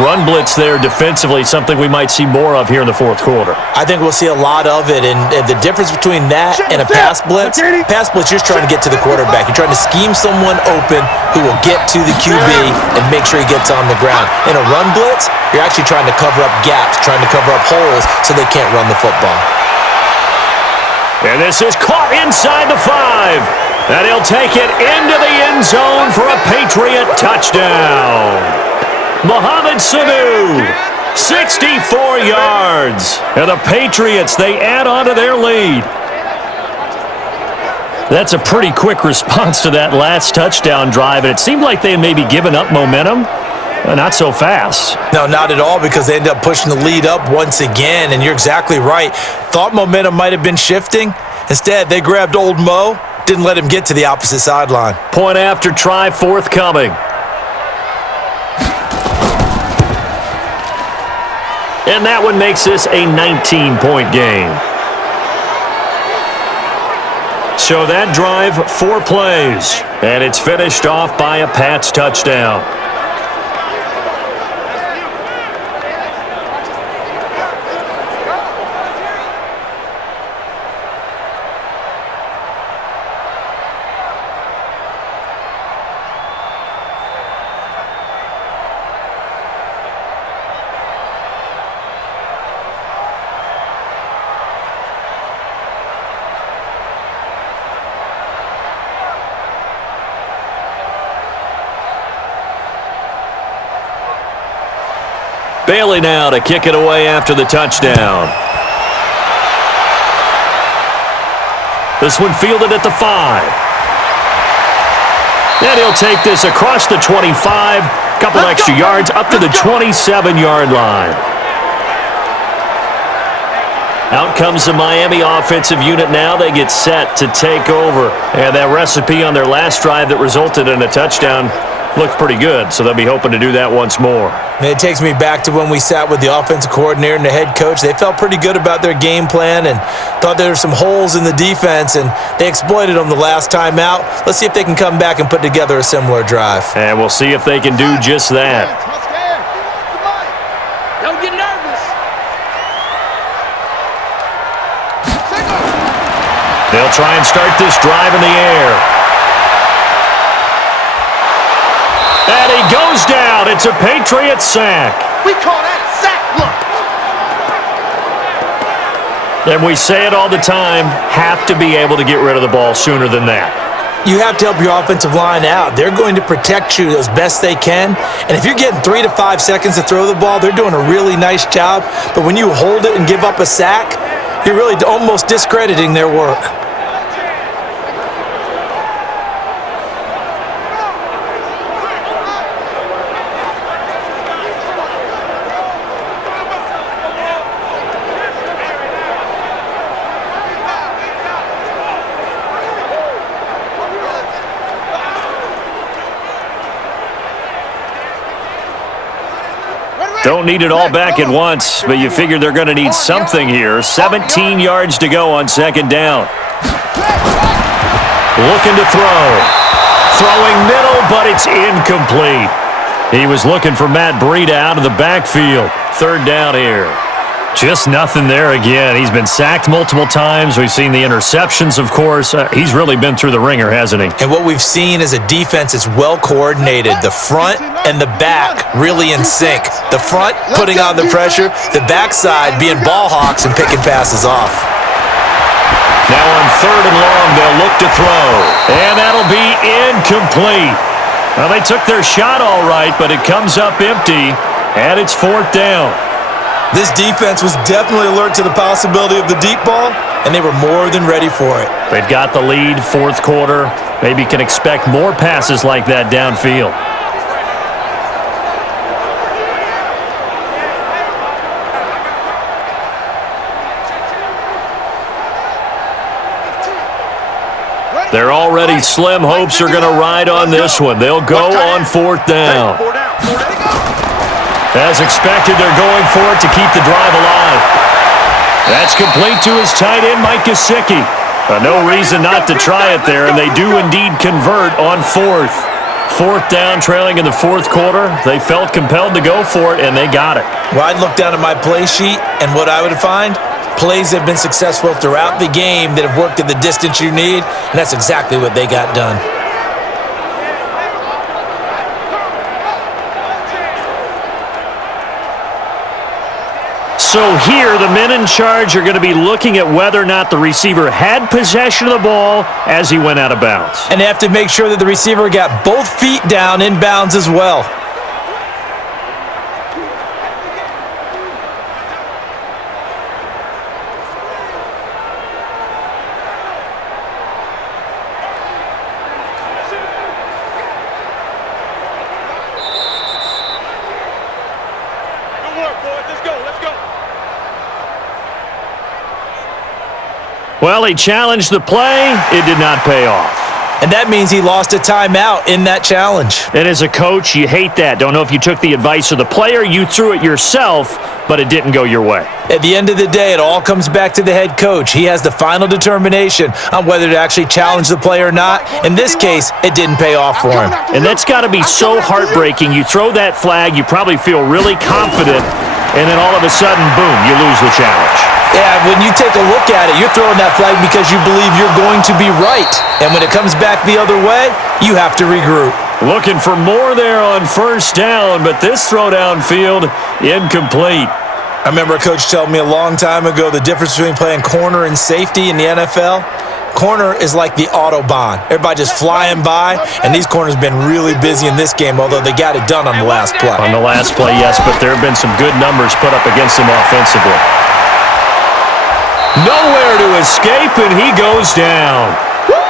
Run blitz there defensively, something we might see more of here in the 4th quarter. I think we'll see a lot of it, and the difference between that and a pass blitz, you're just trying to get to the quarterback. You're trying to scheme someone open who will get to the QB and make sure he gets on the ground. In a run blitz, you're actually trying to cover up gaps, trying to cover up holes so they can't run the football. And this is caught inside the 5. And he'll take it into the end zone for a Patriot touchdown. Mohamed Sanu, 64 yards. And the Patriots, they add on to their lead. That's a pretty quick response to that last touchdown drive, and it seemed like they had maybe given up momentum. Not so fast. No, not at all, because they ended up pushing the lead up once again, and you're exactly right. Thought momentum might have been shifting. Instead, they grabbed old Mo, didn't let him get to the opposite sideline. Point after try forthcoming. And that one makes this a 19-point game. So that drive, 4 plays. And it's finished off by a Pats touchdown. Bailey now to kick it away after the touchdown. This one fielded at the 5. And he'll take this across the 25. Couple extra yards up to the 27-yard line. Out comes the Miami offensive unit now. They get set to take over. And that recipe on their last drive that resulted in a touchdown looked pretty good, so they'll be hoping to do that once more. It takes me back to when we sat with the offensive coordinator and the head coach. They felt pretty good about their game plan and thought there were some holes in the defense, and they exploited them the last time out. Let's see if they can come back and put together a similar drive. And we'll see if they can do just that. Don't get nervous. They'll try and start this drive in the air. And he goes down. It's a Patriot sack. We call that sack look. And we say it all the time, have to be able to get rid of the ball sooner than that. You have to help your offensive line out. They're going to protect you as best they can. And if you're getting 3 to 5 seconds to throw the ball, they're doing a really nice job. But when you hold it and give up a sack, you're really almost discrediting their work. Don't need it all back at once, but you figure they're going to need something here. 17 yards to go on 2nd down. Looking to throw. Throwing middle, but it's incomplete. He was looking for Matt Breida out of the backfield. 3rd down here. Just nothing there again. He's been sacked multiple times. We've seen the interceptions, of course. He's really been through the ringer, hasn't he? And what we've seen is a defense that's well coordinated. The front and the back really in sync. The front putting on the pressure, the backside being ball hawks and picking passes off. Now on 3rd and long, they'll look to throw. And that'll be incomplete. Well, they took their shot all right, but it comes up empty, and it's 4th down. This defense was definitely alert to the possibility of the deep ball, and they were more than ready for it. They've got the lead, 4th quarter. Maybe can expect more passes like that downfield. They're already slim hopes are going to ride on this one. They'll go on 4th down. As expected, they're going for it to keep the drive alive. That's complete to his tight end, Mike Gesicki. No reason not to try it there, and they do indeed convert on 4th. 4th down, trailing in the 4th quarter. They felt compelled to go for it, and they got it. Well, I'd look down at my play sheet, and what I would find, plays that have been successful throughout the game that have worked at the distance you need, and that's exactly what they got done. So here, the men in charge are going to be looking at whether or not the receiver had possession of the ball as he went out of bounds. And they have to make sure that the receiver got both feet down in bounds as well. Well, he challenged the play. It did not pay off. And that means he lost a timeout in that challenge. And as a coach, you hate that. Don't know if you took the advice of the player, you threw it yourself, but it didn't go your way. At the end of the day, it all comes back to the head coach. He has the final determination on whether to actually challenge the play or not. In this case, it didn't pay off for him. And that's got to be so heartbreaking. You throw that flag, you probably feel really confident, and then all of a sudden, boom, you lose the challenge. Yeah, when you take a look at it, you're throwing that flag because you believe you're going to be right. And when it comes back the other way, you have to regroup. Looking for more there on 1st down, but this throw downfield, incomplete. I remember a coach telling me a long time ago the difference between playing corner and safety in the NFL. Corner is like the Autobahn. Everybody just flying by, and these corners have been really busy in this game, although they got it done on the last play. On the last play, yes, but there have been some good numbers put up against them offensively. Nowhere to escape, and he goes down.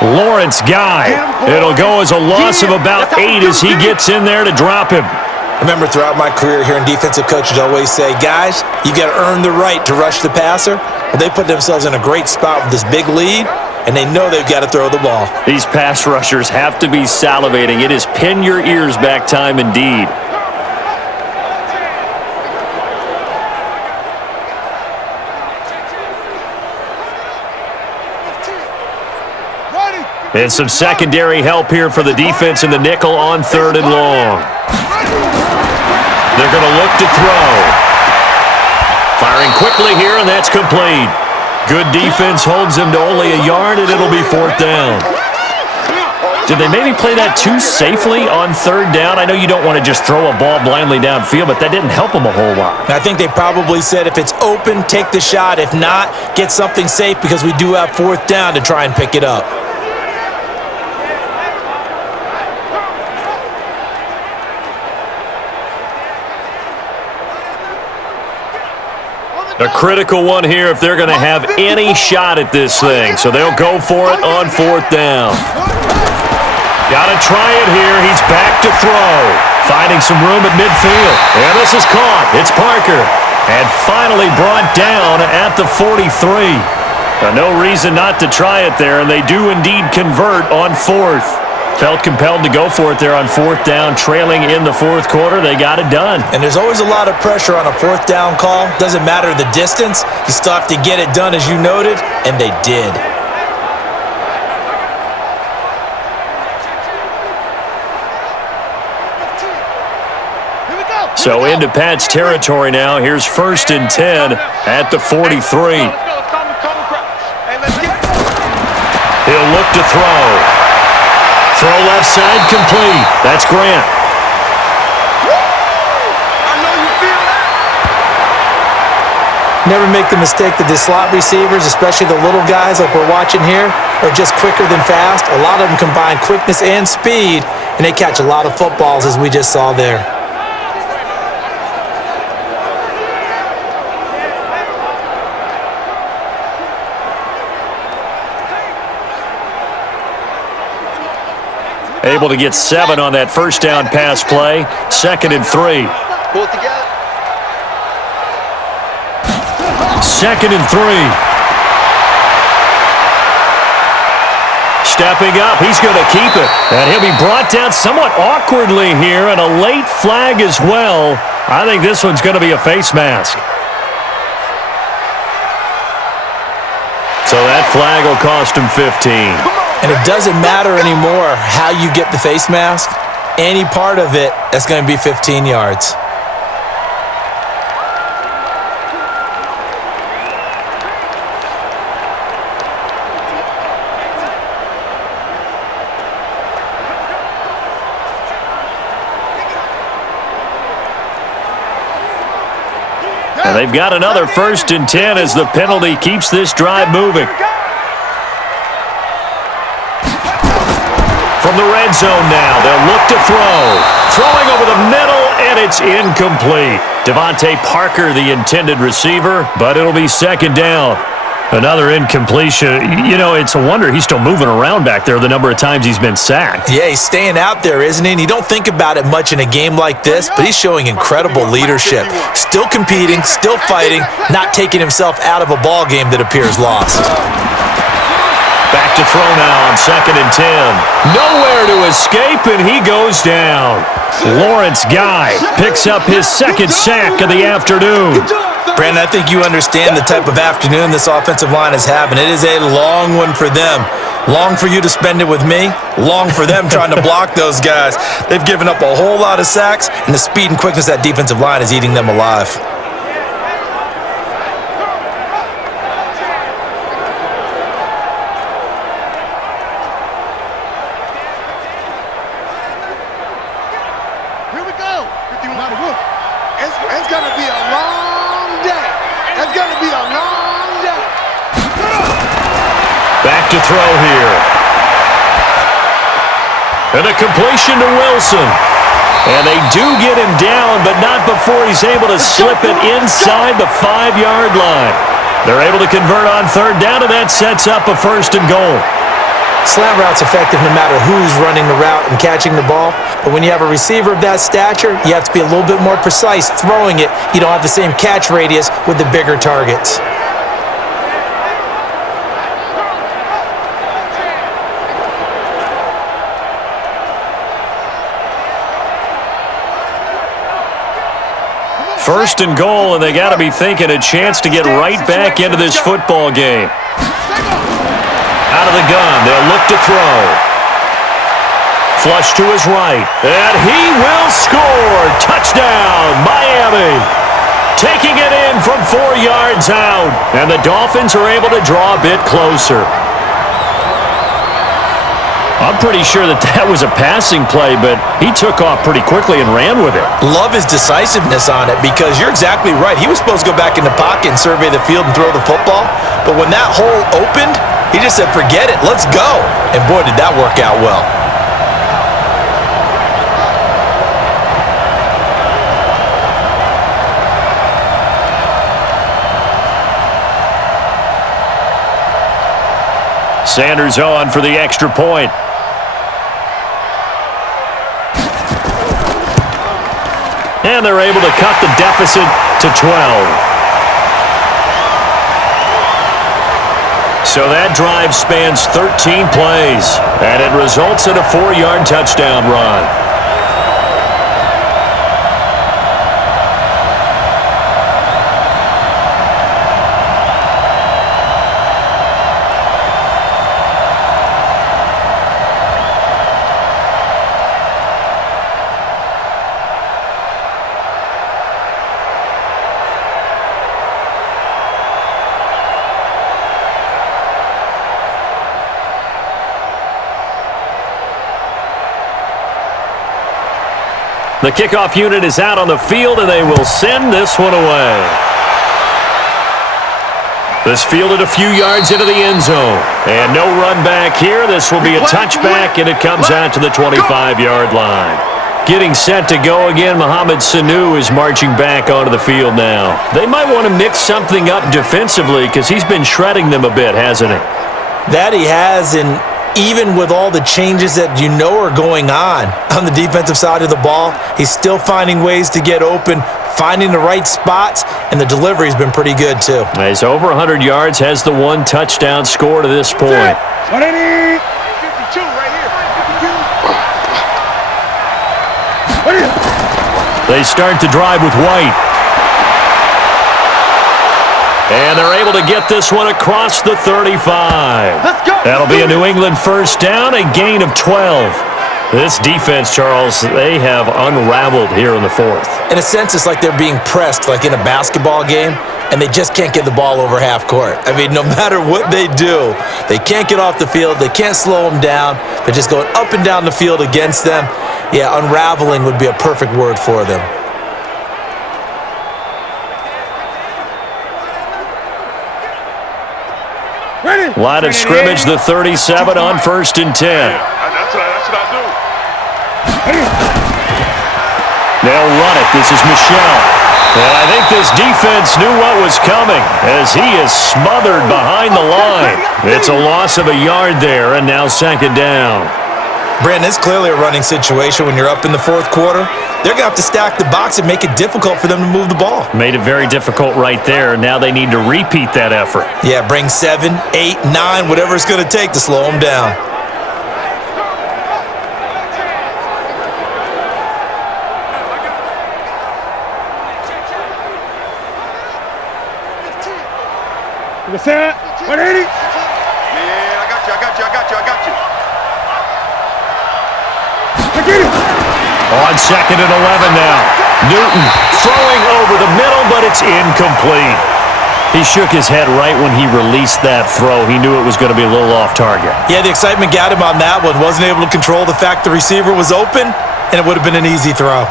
Lawrence Guy. It'll go as a loss of about 8 as he gets in there to drop him. I remember throughout my career hearing defensive coaches always say, guys, you got to earn the right to rush the passer. Well, they put themselves in a great spot with this big lead, and they know they've got to throw the ball. These pass rushers have to be salivating. It is pin your ears back time indeed. And some secondary help here for the defense in the nickel on 3rd and long. They're going to look to throw. Firing quickly here, and that's complete. Good defense holds him to only a yard, and it'll be 4th down. Did they maybe play that too safely on 3rd down? I know you don't want to just throw a ball blindly downfield, but that didn't help them a whole lot. I think they probably said if it's open, take the shot. If not, get something safe because we do have 4th down to try and pick it up. A critical one here if they're going to have any shot at this thing. So they'll go for it on 4th down. Got to try it here. He's back to throw. Finding some room at midfield. And this is caught. It's Parker. And finally brought down at the 43. No reason not to try it there, and they do indeed convert on 4th. Felt compelled to go for it there on 4th down, trailing in the 4th quarter. They got it done. And there's always a lot of pressure on a 4th down call. Doesn't matter the distance. You still have to get it done, as you noted, and they did. So into Pat's territory now. Here's 1st and 10 at the 43. He'll look to throw. Throw left side complete. That's Grant. Never make the mistake that the slot receivers, especially the little guys like we're watching here, are just quicker than fast. A lot of them combine quickness and speed, and they catch a lot of footballs, as we just saw there. Able to get 7 on that first down pass play. 2nd and 3. Pull it together. 2nd and 3. Stepping up, he's going to keep it. And he'll be brought down somewhat awkwardly here, and a late flag as well. I think this one's going to be a face mask. So that flag will cost him 15. And it doesn't matter anymore how you get the face mask. Any part of it, that's going to be 15 yards. And they've got another 1st and 10 as the penalty keeps this drive moving. From the red zone now, they'll look to throw. Throwing over the middle, and it's incomplete. Devontae Parker, the intended receiver, but it'll be 2nd down. Another incompletion. You know, it's a wonder he's still moving around back there the number of times he's been sacked. Yeah, he's staying out there, isn't he? And you don't think about it much in a game like this, but he's showing incredible leadership. Still competing, still fighting, not taking himself out of a ball game that appears lost. Back to throw now on 2nd and 10. Nowhere to escape, and he goes down. Lawrence Guy picks up his 2nd sack of the afternoon. Brandon, I think you understand the type of afternoon this offensive line is having. It is a long one for them. Long for you to spend it with me. Long for them trying to block those guys. They've given up a whole lot of sacks, and the speed and quickness of that defensive line is eating them alive. Here we go. 51. It's going to be a long day. It's going to be a long day. Back to throw here. And a completion to Wilson. And they do get him down, but not before he's able to slip it inside the 5-yard line. They're able to convert on 3rd down, and that sets up a 1st and goal. Slant route's effective no matter who's running the route and catching the ball. But when you have a receiver of that stature, you have to be a little bit more precise throwing it. You don't have the same catch radius with the bigger targets. First and goal, and they got to be thinking a chance to get right back into this football game. Out of the gun, they'll look to throw. Flush to his right, and he will score. Touchdown, Miami. Taking it in from 4 yards out, and the Dolphins are able to draw a bit closer. I'm pretty sure that was a passing play, but he took off pretty quickly and ran with it. Love his decisiveness on it because you're exactly right. He was supposed to go back in the pocket and survey the field and throw the football, but when that hole opened, he just said, forget it, let's go. And boy, did that work out well. Sanders on for the extra point. And they're able to cut the deficit to 12. So that drive spans 13 plays, and it results in a 4-yard touchdown run. The kickoff unit is out on the field, and they will send this one away. This fielded a few yards into the end zone. And no run back here. This will be a touchback, and it comes out to the 25-yard line. Getting set to go again, Mohamed Sanu is marching back onto the field now. They might want to mix something up defensively because he's been shredding them a bit, hasn't he? That he has, and even with all the changes that you know are going on the defensive side of the ball, he's still finding ways to get open, finding the right spots, and the delivery's been pretty good too. He's over 100 yards, has the one touchdown score to this point. 180. 52 right here. 52. They start the drive with White. And they're able to get this one across the 35. Let's go. That'll be a New England first down, a gain of 12. This defense, Charles, they have unraveled here in the fourth. In a sense, it's like they're being pressed like in a basketball game, and they just can't get the ball over half court. I mean, no matter what they do, they can't get off the field. They can't slow them down. They're just going up and down the field against them. Yeah, unraveling would be a perfect word for them. Line of scrimmage, the 37 on 1st and 10. That's what I do. They'll run it. This is Michel. And I think this defense knew what was coming as he is smothered behind the line. It's a loss of a yard there, and now second down. Brandon, it's clearly a running situation when you're up in the fourth quarter. They're going to have to stack the box and make it difficult for them to move the ball. Made it very difficult right there. Now they need to repeat that effort. Yeah, bring 7, 8, 9, whatever it's going to take to slow them down. What's that? 180. Yeah, I got you. On second and 11 now. Newton throwing over the middle, but it's incomplete. He shook his head right when he released that throw. He knew it was going to be a little off target. Yeah, the excitement got him on that one. Wasn't able to control the fact the receiver was open, and it would have been an easy throw.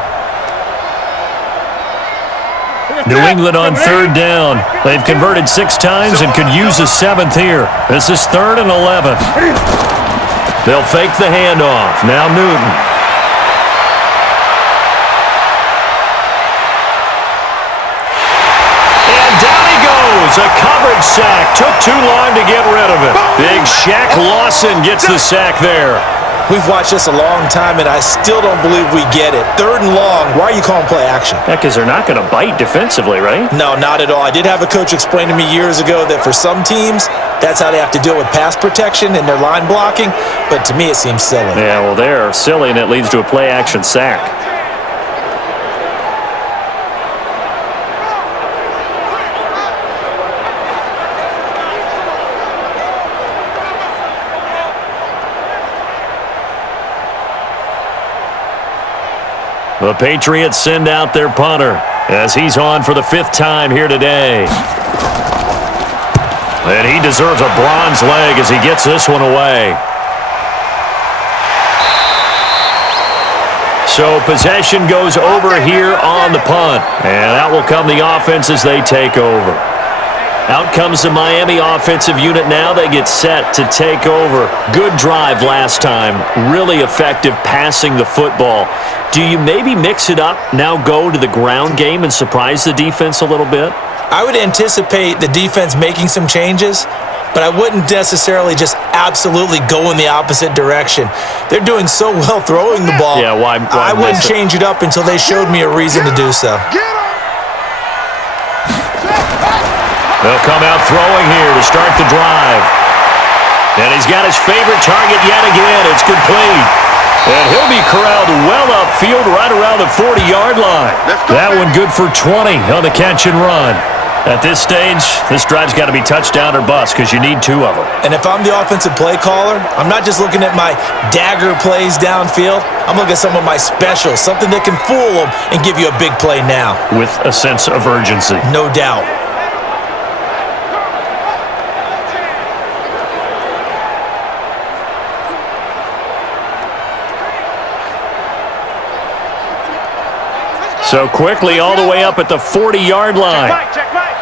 New England on third down. They've converted 6 times and could use a 7th here. This is 3rd and 11. They'll fake the handoff. Now Newton. And down he goes. A coverage sack. Took too long to get rid of it. Big Shaq Lawson gets the sack there. We've watched this a long time, and I still don't believe we get it. 3rd and long, why are you calling play action? Yeah, because they're not going to bite defensively, right? No, not at all. I did have a coach explain to me years ago that for some teams, that's how they have to deal with pass protection and their line blocking, but to me it seems silly. Yeah, well, they're silly, and it leads to a play action sack. The Patriots send out their punter as he's on for the 5th time here today. And he deserves a bronze leg as he gets this one away. So possession goes over here on the punt. And out will come the offense as they take over. Out comes the Miami offensive unit now. They get set to take over. Good drive last time. Really effective passing the football. Do you maybe mix it up, now go to the ground game and surprise the defense a little bit? I would anticipate the defense making some changes, but I wouldn't necessarily just absolutely go in the opposite direction. They're doing so well throwing the ball. Yeah, why I wouldn't change it up until they showed me a reason to do so. They'll come out throwing here to start the drive. And he's got his favorite target yet again. It's complete. And he'll be corralled well upfield right around the 40-yard line. That one good for 20 on the catch and run. At this stage, this drive's got to be touchdown or bust because you need 2 of them. And if I'm the offensive play caller, I'm not just looking at my dagger plays downfield. I'm looking at some of my specials, something that can fool them and give you a big play now. With a sense of urgency. No doubt. So quickly all the way up at the 40-yard line. Check right.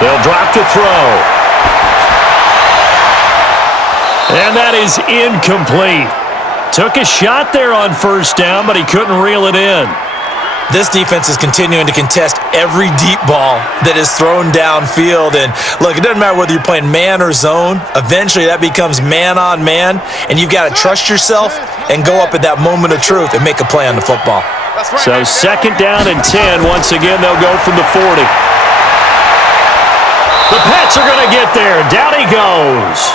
They'll drop to throw. And that is incomplete. Took a shot there on first down, but he couldn't reel it in. This defense is continuing to contest every deep ball that is thrown downfield. And look, it doesn't matter whether you're playing man or zone. Eventually, that becomes man on man, and you've got to trust yourself and go up at that moment of truth and make a play on the football. So second down and 10. Once again, they'll go from the 40. The Pats are going to get there. Down he goes.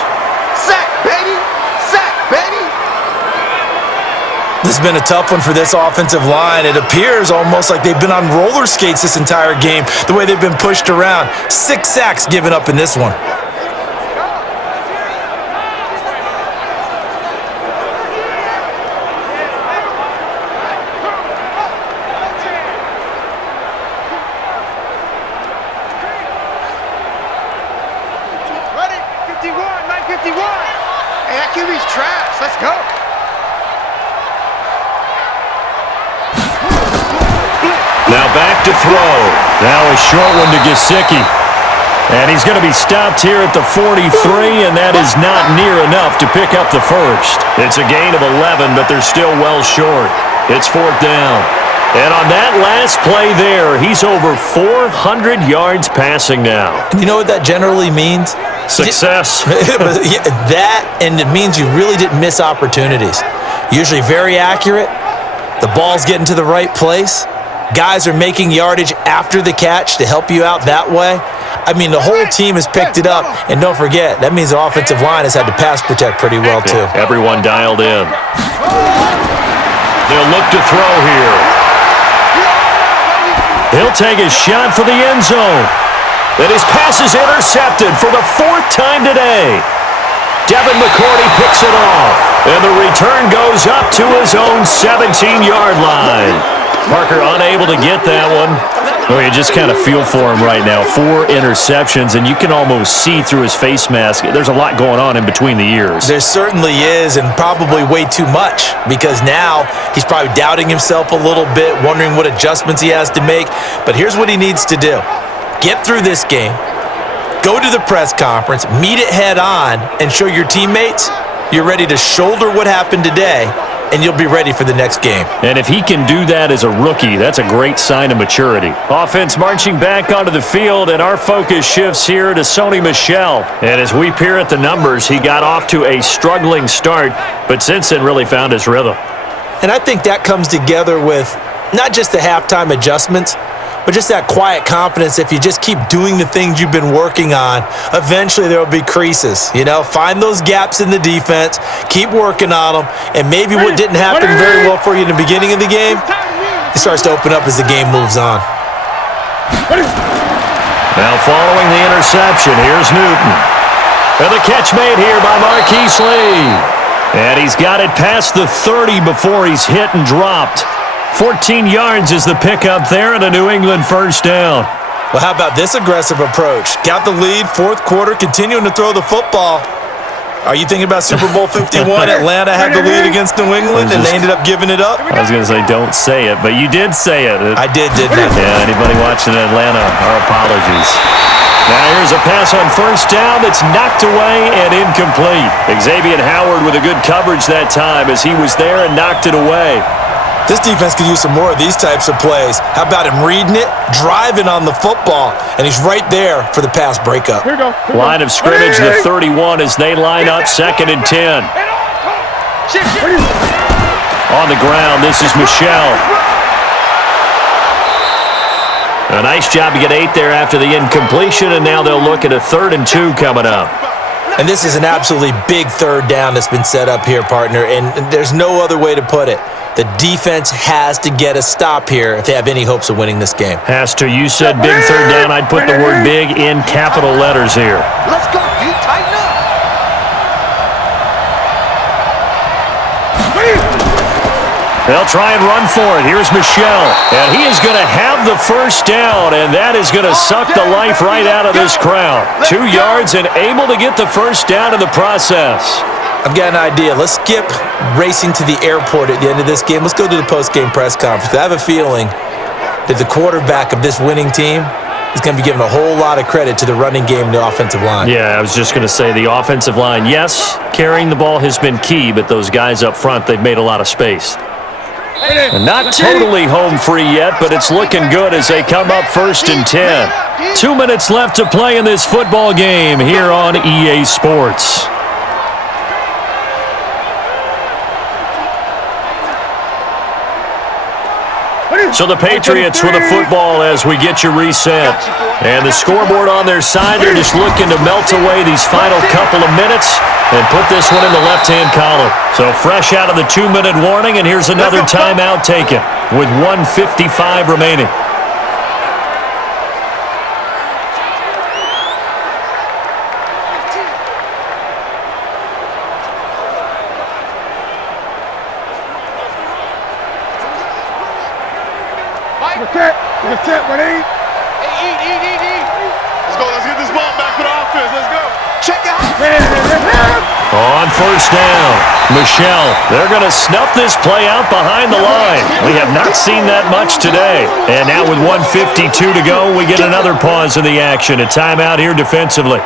Sack, baby! Sack, baby! This has been a tough one for this offensive line. It appears almost like they've been on roller skates this entire game, the way they've been pushed around. 6 sacks given up in this one. Ready? 51, 951. Hey, that QB's trash. Let's go. Now back to throw. Now a short one to Gesicki. And he's going to be stopped here at the 43, and that is not near enough to pick up the first. It's a gain of 11, but they're still well short. It's fourth down. And on that last play there, he's over 400 yards passing now. You know what that generally means? Success. That, and it means you really didn't miss opportunities. Usually very accurate. The ball's getting to the right place. Guys are making yardage after the catch to help you out that way. I mean, the whole team has picked it up. And don't forget, that means the offensive line has had to pass protect pretty well, too. Everyone dialed in. They'll look to throw here. He'll take a shot for the end zone. And his pass is intercepted for the 4th time today. Devin McCourty picks it off. And the return goes up to his own 17-yard line. Parker unable to get that one. Oh, you just kind of feel for him right now. 4 interceptions, and you can almost see through his face mask. There's a lot going on in between the ears. There certainly is, and probably way too much, because now he's probably doubting himself a little bit, wondering what adjustments he has to make. But here's what he needs to do. Get through this game, go to the press conference, meet it head on, and show your teammates you're ready to shoulder what happened today, and you'll be ready for the next game. And if he can do that as a rookie, that's a great sign of maturity. Offense marching back onto the field, and our focus shifts here to Sony Michel. And as we peer at the numbers, he got off to a struggling start, but since then really found his rhythm. And I think that comes together with not just the halftime adjustments, but just that quiet confidence. If you just keep doing the things you've been working on, eventually there will be creases. You know, find those gaps in the defense, keep working on them, and maybe what didn't happen very well for you in the beginning of the game, it starts to open up as the game moves on. Now following the interception, here's Newton. And the catch made here by Marquise Lee. And he's got it past the 30 before he's hit and dropped. 14 yards is the pickup there, and a New England first down. Well, how about this aggressive approach? Got the lead, 4th quarter, continuing to throw the football. Are you thinking about Super Bowl 51? Atlanta had the lead against New England, and they ended up giving it up? I was going to say don't say it, but you did say it. I did, didn't I? Yeah, anybody watching Atlanta, our apologies. Now here's a pass on first down that's knocked away and incomplete. Xavier Howard with a good coverage that time as he was there and knocked it away. This defense could use some more of these types of plays. How about him reading it, driving on the football, and he's right there for the pass breakup. Here we go. Line of scrimmage, the 31 as they line up, 2nd and 10. On the ground, this is Michel. A nice job to get 8 there after the incompletion, and now they'll look at a 3rd and 2 coming up. And this is an absolutely big 3rd down that's been set up here, partner, and there's no other way to put it. The defense has to get a stop here if they have any hopes of winning this game. Has to. You said big 3rd down. I'd put the word big in capital letters here. Let's go, dude. Tighten up. They'll try and run for it. Here's Michel. And he is going to have the first down, and that is going to suck the life right out of this crowd. 2 yards and able to get the first down in the process. I've got an idea. Let's skip racing to the airport at the end of this game. Let's go to the post-game press conference. I have a feeling that the quarterback of this winning team is going to be given a whole lot of credit to the running game and the offensive line. Yeah, I was just going to say the offensive line, yes, carrying the ball has been key, but those guys up front, they've made a lot of space. And not totally home free yet, but it's looking good as they come up 1st and 10. 2 minutes left to play in this football game here on EA Sports. So the Patriots with the football as we get you reset. And the scoreboard on their side, they're just looking to melt away these final couple of minutes and put this one in the left-hand column. So fresh out of the 2-minute warning, and here's another timeout taken with 1:55 remaining. Let's go. Let's get this ball back to the offense. Let's go. Check it out. On 1st down, Michelle, they're going to snuff this play out behind the line. We have not seen that much today. And now with 1:52 to go, we get another pause in the action. A timeout here defensively.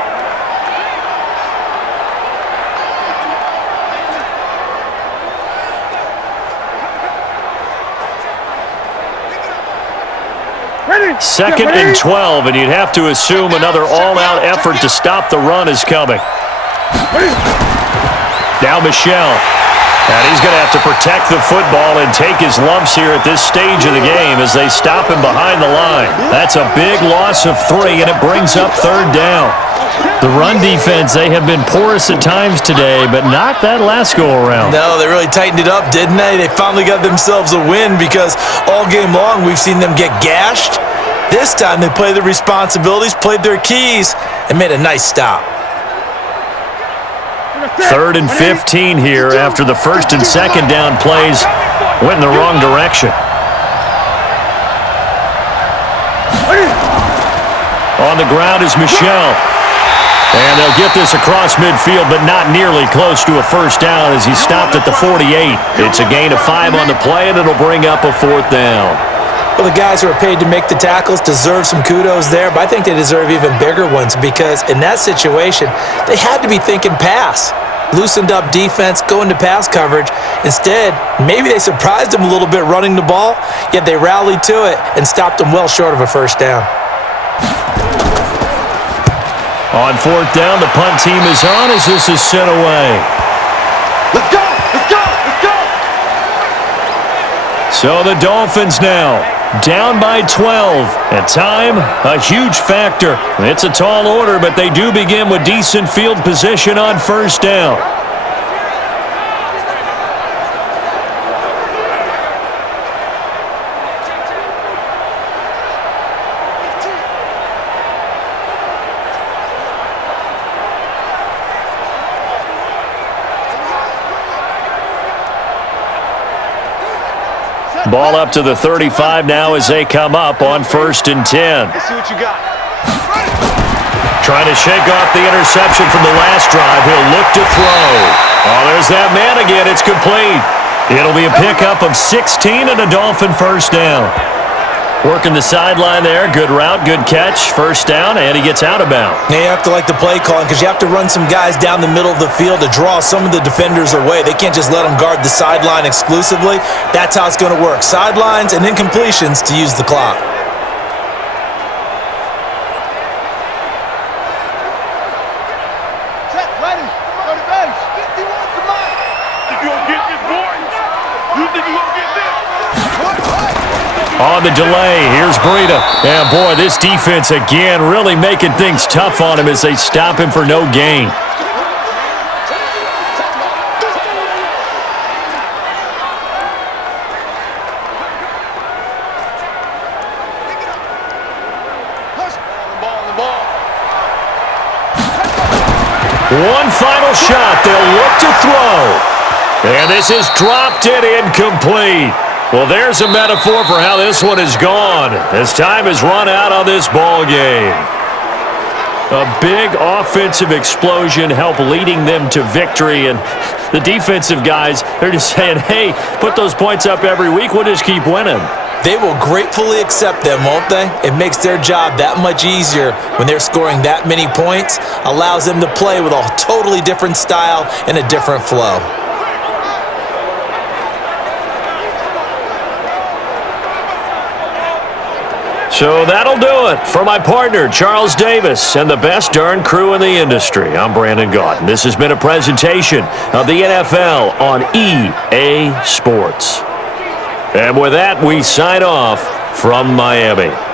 Second and 12, and you'd have to assume another all-out effort to stop the run is coming. Now Michelle, and he's going to have to protect the football and take his lumps here at this stage of the game as they stop him behind the line. That's a big loss of 3, and it brings up 3rd down. The run defense, they have been porous at times today, but not that last go-around. No, they really tightened it up, didn't they? They finally got themselves a win because all game long we've seen them get gashed. This time they played their responsibilities, played their keys, and made a nice stop. 3rd and 15 here after the 1st and 2nd down plays went in the wrong direction. On the ground is Michelle. And they'll get this across midfield, but not nearly close to a 1st down as he stopped at the 48. It's a gain of 5 on the play, and it'll bring up a 4th down. Well, the guys who are paid to make the tackles deserve some kudos there, but I think they deserve even bigger ones because in that situation, they had to be thinking pass. Loosened up defense, going to pass coverage. Instead, maybe they surprised them a little bit running the ball, yet they rallied to it and stopped them well short of a 1st down. On 4th down, the punt team is on as this is sent away. Let's go. Let's go. Let's go. So the Dolphins now down by 12. At time, a huge factor. It's a tall order, but they do begin with decent field position on 1st down. Ball up to the 35 now as they come up on 1st and 10. Let's see what you got. Trying to shake off the interception from the last drive. He'll look to throw. Oh, there's that man again. It's complete. It'll be a pickup of 16 and a Dolphin 1st down. Working the sideline there. Good route, good catch. 1st down, and he gets out of bounds. Now you have to like the play calling because you have to run some guys down the middle of the field to draw some of the defenders away. They can't just let them guard the sideline exclusively. That's how it's going to work. Sidelines and incompletions to use the clock. Set, ready, go to base. 51 to mine. Think you gonna get this, boy? You think you gonna get this? On the delay, here's Breida. And boy, this defense again really making things tough on him as they stop him for no gain. One final shot. They'll look to throw. And this is dropped and incomplete. Well, there's a metaphor for how this one is gone as time has run out on this ball game. A big offensive explosion helped leading them to victory, and the defensive guys, they're just saying, hey, put those points up every week, we'll just keep winning. They will gratefully accept them, won't they? It makes their job that much easier when they're scoring that many points, allows them to play with a totally different style and a different flow. So that'll do it for my partner, Charles Davis, and the best darn crew in the industry. I'm Brandon Gaughton. This has been a presentation of the NFL on EA Sports. And with that, we sign off from Miami.